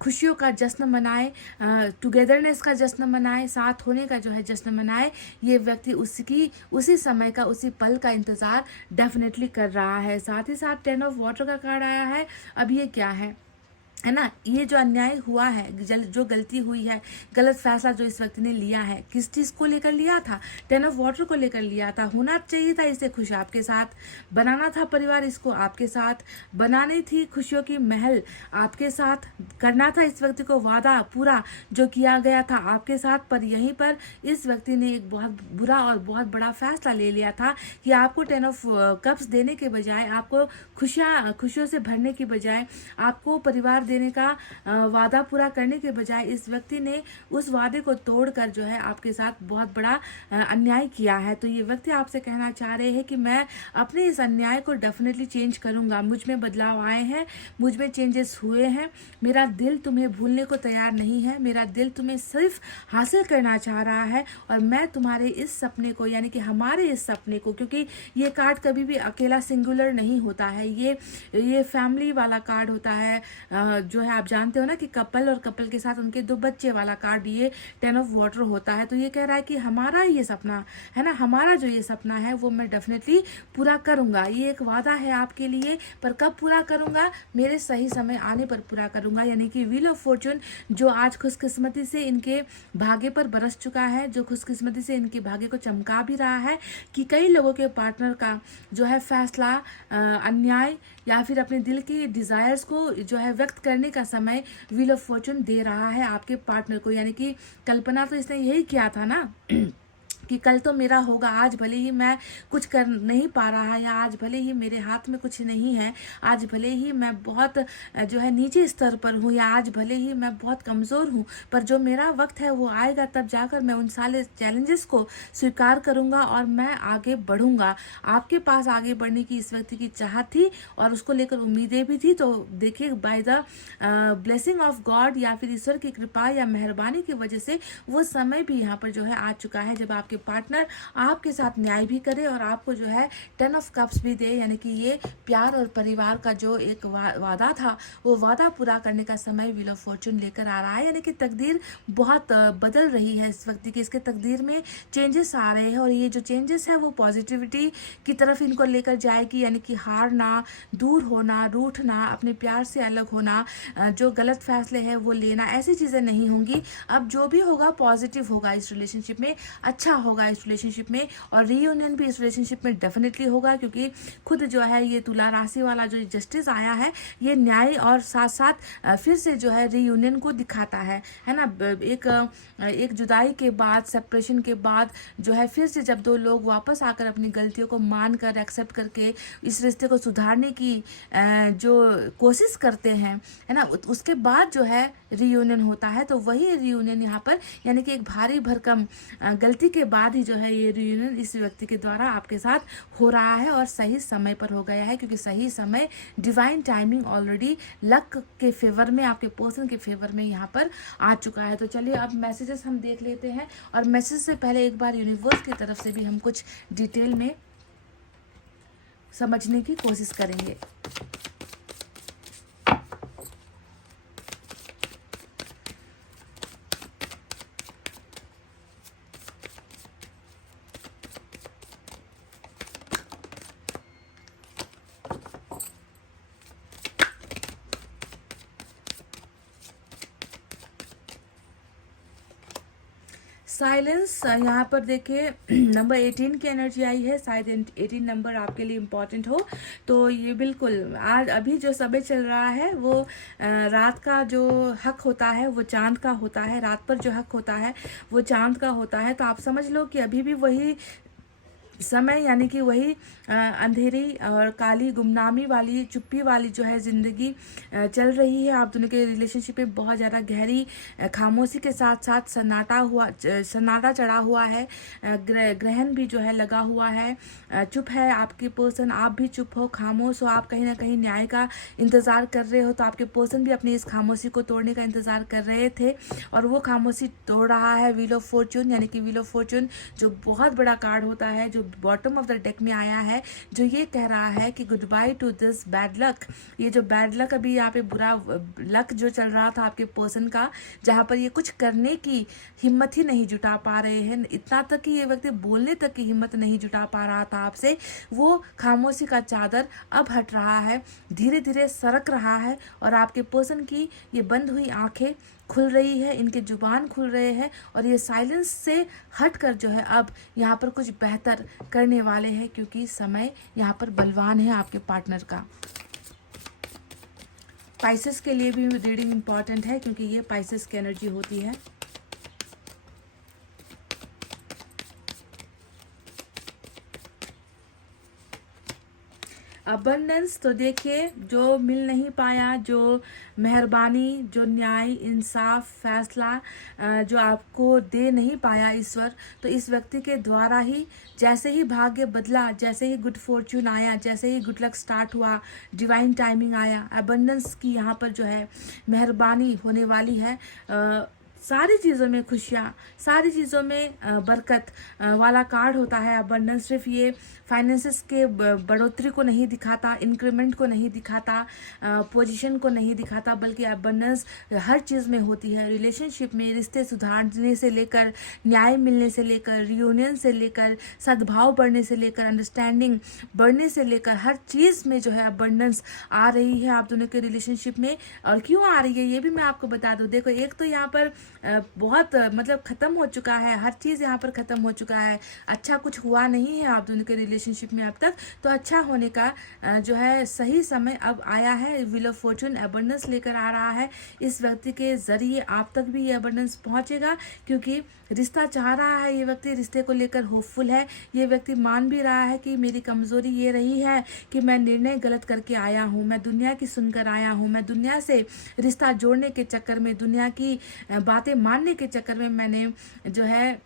खुशियों का जश्न मनाए, टुगेदरनेस का जश्न मनाए, साथ होने का जो है जश्न मनाए। ये व्यक्ति उसी समय का, उसी पल का इंतज़ार डेफिनेटली कर रहा है। साथ ही साथ 10 ऑफ वाटर का कार्ड आया है। अब ये क्या है ना, ये जो अन्याय हुआ है, जो गलती हुई है, गलत फैसला जो इस व्यक्ति ने लिया है, किस चीज़ को लेकर लिया था, 10 ऑफ वाटर को लेकर लिया था। होना चाहिए था इसे खुश आपके साथ, बनाना था परिवार इसको आपके साथ, बनानी थी खुशियों की महल आपके साथ, करना था इस व्यक्ति को वादा पूरा जो किया गया था आपके साथ। पर यहीं पर इस व्यक्ति ने एक बहुत बुरा और बहुत बड़ा फैसला ले लिया था कि आपको 10 ऑफ कप्स देने के बजाय, आपको खुशियों से भरने की बजाय, आपको परिवार देने का वादा पूरा करने के बजाय इस व्यक्ति ने उस वादे को तोड़कर जो है आपके साथ बहुत बड़ा अन्याय किया है। तो ये व्यक्ति आपसे कहना चाह रहे हैं कि मैं अपने इस अन्याय को डेफिनेटली चेंज करूंगा, मुझ में बदलाव आए हैं, मुझ में चेंजेस हुए हैं, मेरा दिल तुम्हें भूलने को तैयार नहीं है, मेरा दिल तुम्हें सिर्फ हासिल करना चाह रहा है। और मैं तुम्हारे इस सपने को, यानी कि हमारे इस सपने को, क्योंकि ये कार्ड कभी भी अकेला सिंगुलर नहीं होता है, ये फैमिली वाला कार्ड होता है, जो है आप जानते हो ना कि कपल और कपल के साथ उनके 2 बच्चे वाला कार्ड ये 10 ऑफ वाटर होता है। तो ये कह रहा है कि हमारा ये सपना है ना, हमारा जो ये सपना है वो मैं डेफिनेटली पूरा करूंगा, ये एक वादा है आपके लिए। पर कब पूरा करूंगा, मेरे सही समय आने पर पूरा करूंगा। यानी कि व्हील ऑफ फॉर्चून जो आज खुशकिस्मती से इनके भाग्य पर बरस चुका है, जो खुशकिस्मती से इनके भाग्य को चमका भी रहा है कि कई लोगों के पार्टनर का जो है फैसला, अन्याय या फिर अपने दिल की डिज़ायर्स को जो है व्यक्त करने का समय व्हील ऑफ फॉर्चून दे रहा है आपके पार्टनर को। यानी कि कल्पना तो इसने यही किया था ना कि कल तो मेरा होगा, आज भले ही मैं कुछ कर नहीं पा रहा, या आज भले ही मेरे हाथ में कुछ नहीं है, आज भले ही मैं बहुत जो है नीचे स्तर पर हूँ, या आज भले ही मैं बहुत कमज़ोर हूँ, पर जो मेरा वक्त है वो आएगा तब जाकर मैं उन सारे चैलेंजेस को स्वीकार करूँगा और मैं आगे बढ़ूँगा। आपके पास आगे बढ़ने की इस व्यक्ति की चाहत थी और उसको लेकर उम्मीदें भी थी। तो देखिए, by the blessing of God या फिर ईश्वर की कृपा या मेहरबानी की वजह से वो समय भी यहाँ पर जो है आ चुका है जब आपके पार्टनर आपके साथ न्याय भी करे और आपको जो है 10 ऑफ कप्स भी दे। यानी कि ये प्यार और परिवार का जो एक वादा था वो वादा पूरा करने का समय व्हील ऑफ फॉर्चून लेकर आ रहा है। यानी कि तकदीर बहुत बदल रही है इस व्यक्ति की, इसके तकदीर में चेंजेस आ रहे हैं और ये जो चेंजेस है वो पॉजिटिविटी की तरफ इनको लेकर जाएगी। यानी कि हारना, दूर होना, रूठना, अपने प्यार से अलग होना, जो गलत फैसले हैं वो लेना, ऐसी चीज़ें नहीं होंगी। अब जो भी होगा पॉजिटिव होगा इस रिलेशनशिप में, अच्छा होगा इस रिलेशनशिप में, और रीयूनियन भी इस रिलेशनशिप में डेफिनेटली होगा क्योंकि खुद जो है ये तुला राशि वाला जो जस्टिस आया है ये न्याय और साथ साथ फिर से जो है रीयूनियन को दिखाता है ना। एक जुदाई के बाद, सेपरेशन के बाद जो है फिर से जब दो लोग वापस आकर अपनी गलतियों को मान कर, एक्सेप्ट करके इस रिश्ते को सुधारने की जो कोशिश करते हैं, है ना, उसके बाद जो है रीयूनियन होता है। तो वही रीयूनियन यहाँ पर, यानी कि एक भारी भरकम गलती के बाद ही जो है ये रीयूनियन इस व्यक्ति के द्वारा आपके साथ हो रहा है और सही समय पर हो गया है क्योंकि सही समय, डिवाइन टाइमिंग ऑलरेडी लक के फेवर में, आपके पर्सन के फेवर में यहाँ पर आ चुका है। तो चलिए अब मैसेजेस हम देख लेते हैं और मैसेज से पहले एक बार यूनिवर्स की तरफ से भी हम कुछ डिटेल में समझने की कोशिश करेंगे। साइलेंस यहाँ पर देखिए नंबर 18 की एनर्जी आई है, शायद 18 नंबर आपके लिए इम्पॉर्टेंट हो। तो ये बिल्कुल आज अभी जो समय चल रहा है वो रात का जो हक होता है वो चांद का होता है, रात पर जो हक होता है वो चांद का होता है। तो आप समझ लो कि अभी भी वही समय यानी कि वही अंधेरी और काली गुमनामी वाली चुप्पी वाली जो है ज़िंदगी चल रही है। आप दोनों के रिलेशनशिप में बहुत ज़्यादा गहरी खामोशी के साथ साथ सन्नाटा चढ़ा हुआ है। ग्रहण भी जो है लगा हुआ है। चुप है आपकी पर्सन, आप भी चुप हो, खामोश हो, आप कहीं ना कहीं न्याय का इंतज़ार कर रहे हो। तो आपके पर्सन भी अपनी इस खामोशी को तोड़ने का इंतज़ार कर रहे थे और वो खामोशी तोड़ रहा है। व्हील ऑफ फॉर्चून यानी कि व्हील ऑफ फॉर्चून जो बहुत बड़ा कार्ड होता है, जो बॉटम ऑफ द डेक में आया है, जो ये कह रहा है कि good by two this bad luck. ये जो बैड लक अभी यहाँ पे बुरा लक जो चल रहा था आपके पर्सन का, जहाँ पर ये कुछ करने की हिम्मत ही नहीं जुटा पा रहे हैं, इतना तक कि ये व्यक्ति बोलने तक की हिम्मत नहीं जुटा पा रहा था आपसे, वो खामोशी का चादर अब हट रहा है, धीरे धीरे सरक रहा है और आपके पर्सन की ये बंद हुई आंखें खुल रही है, इनके जुबान खुल रहे हैं और ये साइलेंस से हटकर जो है अब यहाँ पर कुछ बेहतर करने वाले हैं, क्योंकि समय यहाँ पर बलवान है आपके पार्टनर का। पाइसेस के लिए भी रीडिंग इम्पॉर्टेंट है क्योंकि ये पाइसेस की एनर्जी होती है। अबंडेंस तो देखिए, जो मिल नहीं पाया, जो मेहरबानी, जो न्याय, इंसाफ, फैसला जो आपको दे नहीं पाया ईश्वर, तो इस व्यक्ति के द्वारा ही जैसे ही भाग्य बदला, जैसे ही गुड फॉर्चून आया, जैसे ही गुड लक स्टार्ट हुआ, डिवाइन टाइमिंग आया, अबंडेंस की यहाँ पर जो है मेहरबानी होने वाली है। सारी चीज़ों में खुशियाँ, सारी चीज़ों में बरकत वाला कार्ड होता है अबंडेंस। सिर्फ ये फाइनेंसेस के बढ़ोतरी को नहीं दिखाता, इंक्रीमेंट को नहीं दिखाता, पोजीशन को नहीं दिखाता, बल्कि अबंडेंस हर चीज़ में होती है। रिलेशनशिप में रिश्ते सुधारने से लेकर, न्याय मिलने से लेकर, रियूनियन से लेकर, सद्भाव बढ़ने से लेकर, अंडरस्टैंडिंग बढ़ने से लेकर, हर चीज़ में जो है अबंडेंस आ रही है आप दोनों के रिलेशनशिप में। और क्यों आ रही है ये भी मैं आपको बता दूं। देखो, एक तो यहाँ पर बहुत मतलब ख़त्म हो चुका है, हर चीज़ यहाँ पर ख़त्म हो चुका है, अच्छा कुछ हुआ नहीं है आप दोनों के रिलेशनशिप में अब तक, तो अच्छा होने का जो है सही समय अब आया है। व्हील ऑफ फॉर्चून अबंडेंस लेकर आ रहा है। इस व्यक्ति के ज़रिए आप तक भी ये अबंडेंस पहुँचेगा, क्योंकि रिश्ता चाह रहा है ये व्यक्ति, रिश्ते को लेकर होपफुल है। ये व्यक्ति मान भी रहा है कि मेरी कमज़ोरी ये रही है कि मैं निर्णय गलत करके आया हूँ, मैं दुनिया की सुनकर आया हूँ, मैं दुनिया से रिश्ता जोड़ने के चक्कर में, दुनिया की बातें मानने के चक्कर में मैंने जो है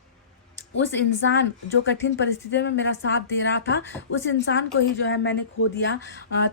उस इंसान जो कठिन परिस्थितियों में मेरा साथ दे रहा था, उस इंसान को ही जो है मैंने खो दिया।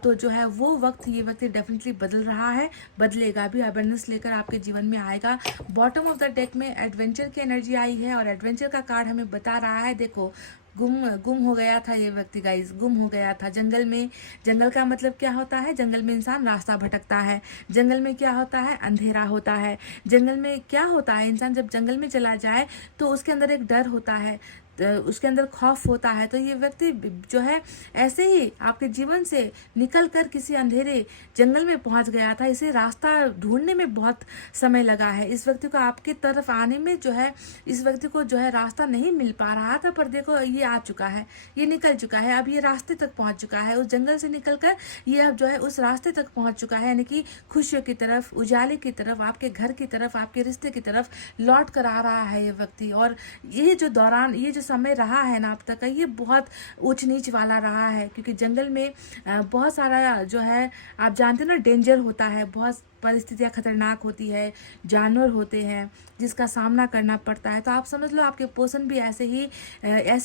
तो जो है वो वक्त, ये व्यक्ति डेफिनेटली बदल रहा है, बदलेगा भी, अबंडेंस लेकर आपके जीवन में आएगा। बॉटम ऑफ द डेक में एडवेंचर की एनर्जी आई है और एडवेंचर का कार्ड हमें बता रहा है, देखो गुम हो गया था ये व्यक्ति गाइस, गुम हो गया था जंगल में। जंगल का मतलब क्या होता है? जंगल में इंसान रास्ता भटकता है। जंगल में क्या होता है? अंधेरा होता है। जंगल में क्या होता है? इंसान जब जंगल में चला जाए तो उसके अंदर एक डर होता है, उसके अंदर खौफ होता है। तो ये व्यक्ति जो है ऐसे ही आपके जीवन से निकल कर किसी अंधेरे जंगल में पहुंच गया था। इसे रास्ता ढूंढने में बहुत समय लगा है। इस व्यक्ति को आपकी तरफ आने में जो है, इस व्यक्ति को जो है रास्ता नहीं मिल पा रहा था, पर देखो ये आ चुका है, ये निकल चुका है, अब ये रास्ते तक पहुंच चुका है। उस जंगल से निकल कर ये अब जो है उस रास्ते तक पहुंच चुका है, यानी कि खुशियों की तरफ, उजाले की तरफ, आपके घर की तरफ, आपके रिश्ते की तरफ लौट कर आ रहा है ये व्यक्ति। और ये जो दौरान, ये जो समय रहा है ना अब तक का, ये बहुत ऊंच नीच वाला रहा है, क्योंकि जंगल में बहुत सारा जो है आप जानते हो ना, डेंजर होता है, बहुत परिस्थितियाँ खतरनाक होती है, जानवर होते हैं जिसका सामना करना पड़ता है। तो आप समझ लो आपके पर्सन भी ऐसे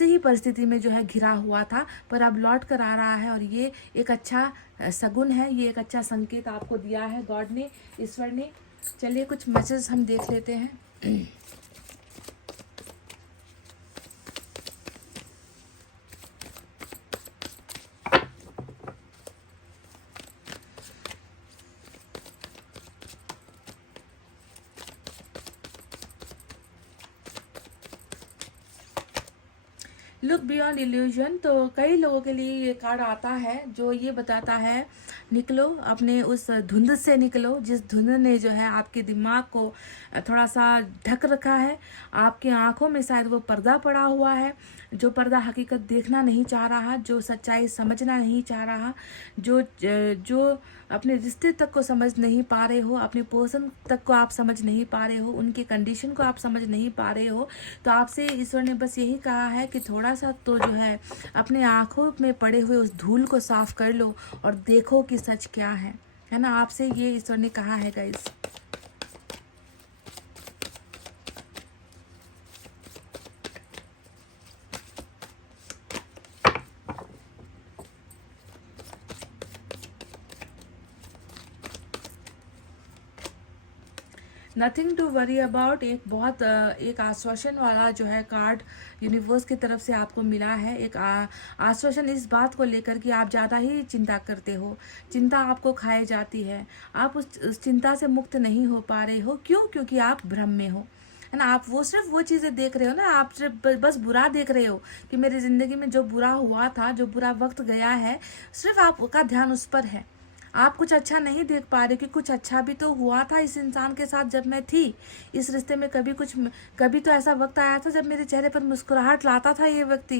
ही परिस्थिति में जो है घिरा हुआ था, पर अब लौट कर आ रहा है। और ये एक अच्छा सगुन है, ये एक अच्छा संकेत आपको दिया है गॉड ने, ईश्वर ने। चलिए कुछ मैसेज हम देख लेते हैं। लुक बियॉन्ड इल्यूजन, तो कई लोगों के लिए ये कार्ड आता है जो ये बताता है निकलो, अपने उस धुंध से निकलो जिस धुंध ने जो है आपके दिमाग को थोड़ा सा ढक रखा है। आपकी आंखों में शायद वो पर्दा पड़ा हुआ है, जो पर्दा हकीकत देखना नहीं चाह रहा, जो सच्चाई समझना नहीं चाह रहा, जो अपने रिश्ते तक को समझ नहीं पा रहे हो, अपनी पर्सन तक को आप समझ नहीं पा रहे हो, उनकी कंडीशन को आप समझ नहीं पा रहे हो। तो आपसे ईश्वर ने बस यही कहा है कि थोड़ा सा तो जो है अपने आंखों में पड़े हुए उस धूल को साफ कर लो और देखो कि सच क्या है ना। आपसे ये ईश्वर ने कहा है guys. Nothing to worry about, एक आश्वासन वाला जो है कार्ड यूनिवर्स की तरफ से आपको मिला है। एक आश्वासन इस बात को लेकर कि आप ज़्यादा ही चिंता करते हो, चिंता आपको खाए जाती है, आप उस चिंता से मुक्त नहीं हो पा रहे हो। क्यों? क्योंकि आप भ्रम में हो, है ना। आप सिर्फ वो चीज़ें देख रहे हो ना, आप सिर्फ बस बुरा देख रहे हो कि मेरी ज़िंदगी में जो बुरा हुआ था, जो बुरा वक्त गया है, सिर्फ आपका ध्यान उस पर है। आप कुछ अच्छा नहीं देख पा रहे कि कुछ अच्छा भी तो हुआ था इस इंसान के साथ जब मैं थी इस रिश्ते में। कभी तो ऐसा वक्त आया था जब मेरे चेहरे पर मुस्कुराहट लाता था ये व्यक्ति।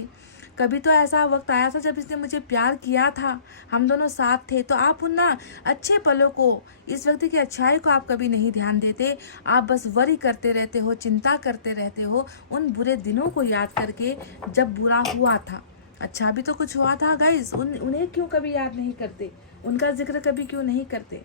कभी तो ऐसा वक्त आया था जब इसने मुझे प्यार किया था, हम दोनों साथ थे। तो आप उन ना अच्छे पलों को, इस व्यक्ति की अच्छाई को आप कभी नहीं ध्यान देते। आप बस वरी करते रहते हो, चिंता करते रहते हो उन बुरे दिनों को याद करके जब बुरा हुआ था। अच्छा भी तो कुछ हुआ था गाइस, उन्हें क्यों कभी याद नहीं करते, उनका जिक्र कभी क्यों नहीं करते।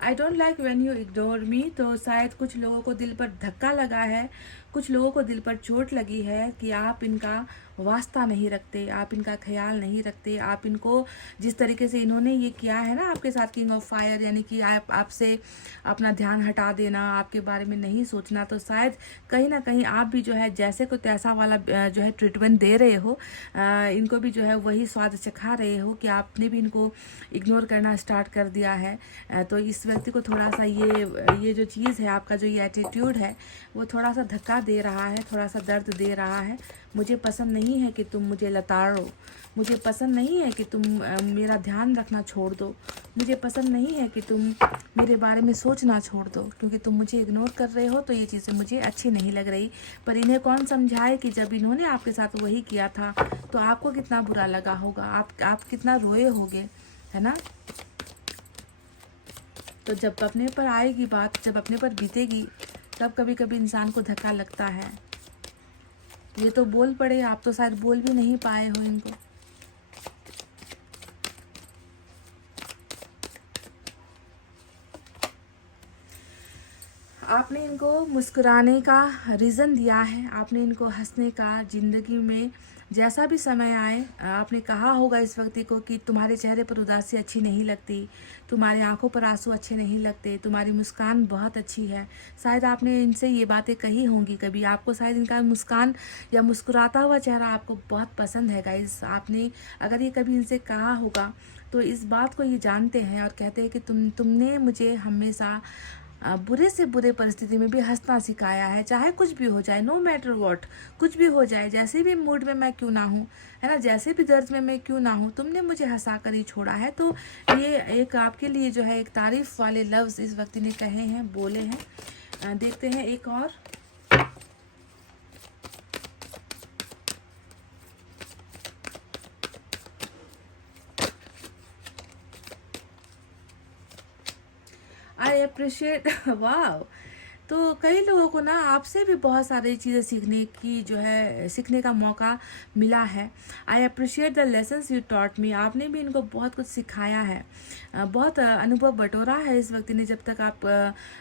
I don't like when you ignore me, तो शायद कुछ लोगों को दिल पर धक्का लगा है, कुछ लोगों को दिल पर चोट लगी है कि आप इनका वास्ता नहीं रखते, आप इनका ख्याल नहीं रखते, आप इनको जिस तरीके से इन्होंने ये किया है ना आपके साथ, किंग ऑफ फायर, यानी कि आपसे अपना ध्यान हटा देना, आपके बारे में नहीं सोचना। तो शायद कहीं ना कहीं आप भी जो है जैसे को तैसा वाला जो है ट्रीटमेंट दे रहे हो, इनको भी जो है वही स्वाद चखा रहे हो कि आपने भी इनको इग्नोर करना स्टार्ट कर दिया है। तो इस व्यक्ति को थोड़ा सा ये जो चीज़ है, आपका जो ये एटीट्यूड है, वो थोड़ा सा धक्का दे रहा है, थोड़ा सा दर्द दे रहा है। मुझे पसंद नहीं है कि तुम मुझे लताड़ो, मुझे पसंद नहीं है कि तुम मेरा ध्यान रखना छोड़ दो, मुझे पसंद नहीं है कि तुम मेरे बारे में सोचना छोड़ दो, क्योंकि तुम मुझे इग्नोर कर रहे हो। तो ये चीज़ें मुझे अच्छी नहीं लग रही। पर इन्हें कौन समझाए कि जब इन्होंने आपके साथ वही किया था तो आपको कितना बुरा लगा होगा, आप कितना रोए होगे, है ना। तो जब अपने पर आएगी बात, जब अपने पर बीतेगी, तब कभी कभी इंसान को धक्का लगता है। ये तो बोल पड़े, आप तो शायद बोल भी नहीं पाए हो इनको। आपने इनको मुस्कुराने का रीज़न दिया है, आपने इनको हंसने का, ज़िंदगी में जैसा भी समय आए, आपने कहा होगा इस व्यक्ति को कि तुम्हारे चेहरे पर उदासी अच्छी नहीं लगती, तुम्हारी आंखों पर आंसू अच्छे नहीं लगते, तुम्हारी मुस्कान बहुत अच्छी है। शायद आपने इनसे ये बातें कही होंगी कभी, आपको शायद इनका मुस्कान या मुस्कुराता हुआ चेहरा आपको बहुत पसंद है गाइस। आपने अगर ये कभी इनसे कहा होगा तो इस बात को ये जानते हैं और कहते हैं कि तुमने मुझे हमेशा बुरे से बुरे परिस्थिति में भी हंसना सिखाया है, चाहे कुछ भी हो जाए, नो मैटर व्हाट, कुछ भी हो जाए, जैसे भी मूड में मैं क्यों ना हूँ, है ना, जैसे भी दर्द में मैं क्यों ना हूँ, तुमने मुझे हंसा कर ही छोड़ा है। तो ये एक आपके लिए जो है एक तारीफ वाले लफ्ज़ इस व्यक्ति ने कहे हैं, बोले हैं। देखते हैं एक और। आई अप्रिशिएट वाह। तो कई लोगों को ना आपसे भी बहुत सारी चीज़ें सीखने की जो है, सीखने का मौका मिला है। I appreciate the lessons you taught me, आपने भी इनको बहुत कुछ सिखाया है, बहुत अनुभव बटोरा है इस व्यक्ति ने जब तक आप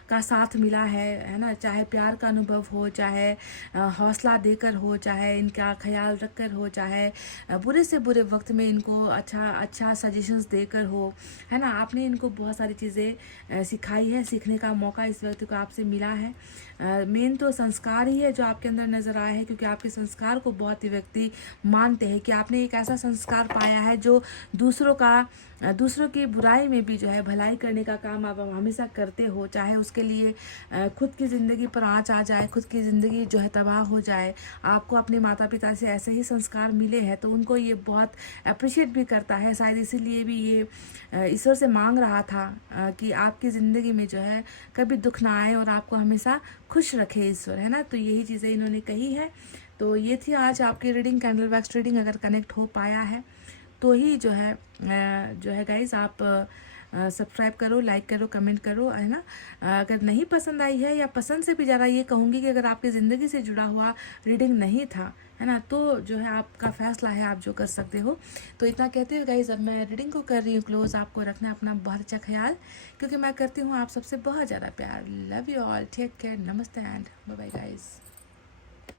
का साथ मिला है ना। चाहे प्यार का अनुभव हो, चाहे हौसला देकर हो, चाहे इनका ख्याल रख कर हो, चाहे बुरे से बुरे वक्त में इनको अच्छा सजेशंस देकर हो, है ना। आपने इनको बहुत सारी चीज़ें सिखाई है, सीखने का मौका इस व्यक्ति को आपसे मिला है। मेन तो संस्कार ही है जो आपके अंदर नज़र आया है, क्योंकि आपके संस्कार को बहुत ही व्यक्ति मानते हैं कि आपने एक ऐसा संस्कार पाया है जो दूसरों की बुराई में भी जो है भलाई करने का काम आप हमेशा करते हो, चाहे उसके लिए खुद की ज़िंदगी पर आँच आ जाए, खुद की ज़िंदगी जो है तबाह हो जाए। आपको अपने माता पिता से ऐसे ही संस्कार मिले हैं तो उनको ये बहुत अप्रिशिएट भी करता है। शायद इसीलिए भी ये ईश्वर से मांग रहा था कि आपकी ज़िंदगी में जो है कभी दुख ना आए और आपको हमेशा खुश रखे ईश्वर, है ना। तो यही चीज़ें इन्होंने कही है। तो ये थी आज आपकी रीडिंग, कैंडल वैक्स रीडिंग। अगर कनेक्ट हो पाया है तो ही जो है गाइज आप सब्सक्राइब करो, लाइक करो, कमेंट करो, है ना। अगर नहीं पसंद आई है, या पसंद से भी ज़्यादा ये कहूँगी कि अगर आपकी ज़िंदगी से जुड़ा हुआ रीडिंग नहीं था, है ना, तो जो है आपका फैसला है, आप जो कर सकते हो। तो इतना कहते हुए गाइज अब मैं रीडिंग को कर रही हूँ क्लोज। आपको रखना अपना बहुत अच्छा ख्याल, क्योंकि मैं करती हूँ आप सबसे बहुत ज़्यादा प्यार। Love you all, take care, नमस्ते एंड बाय बाय गाइज।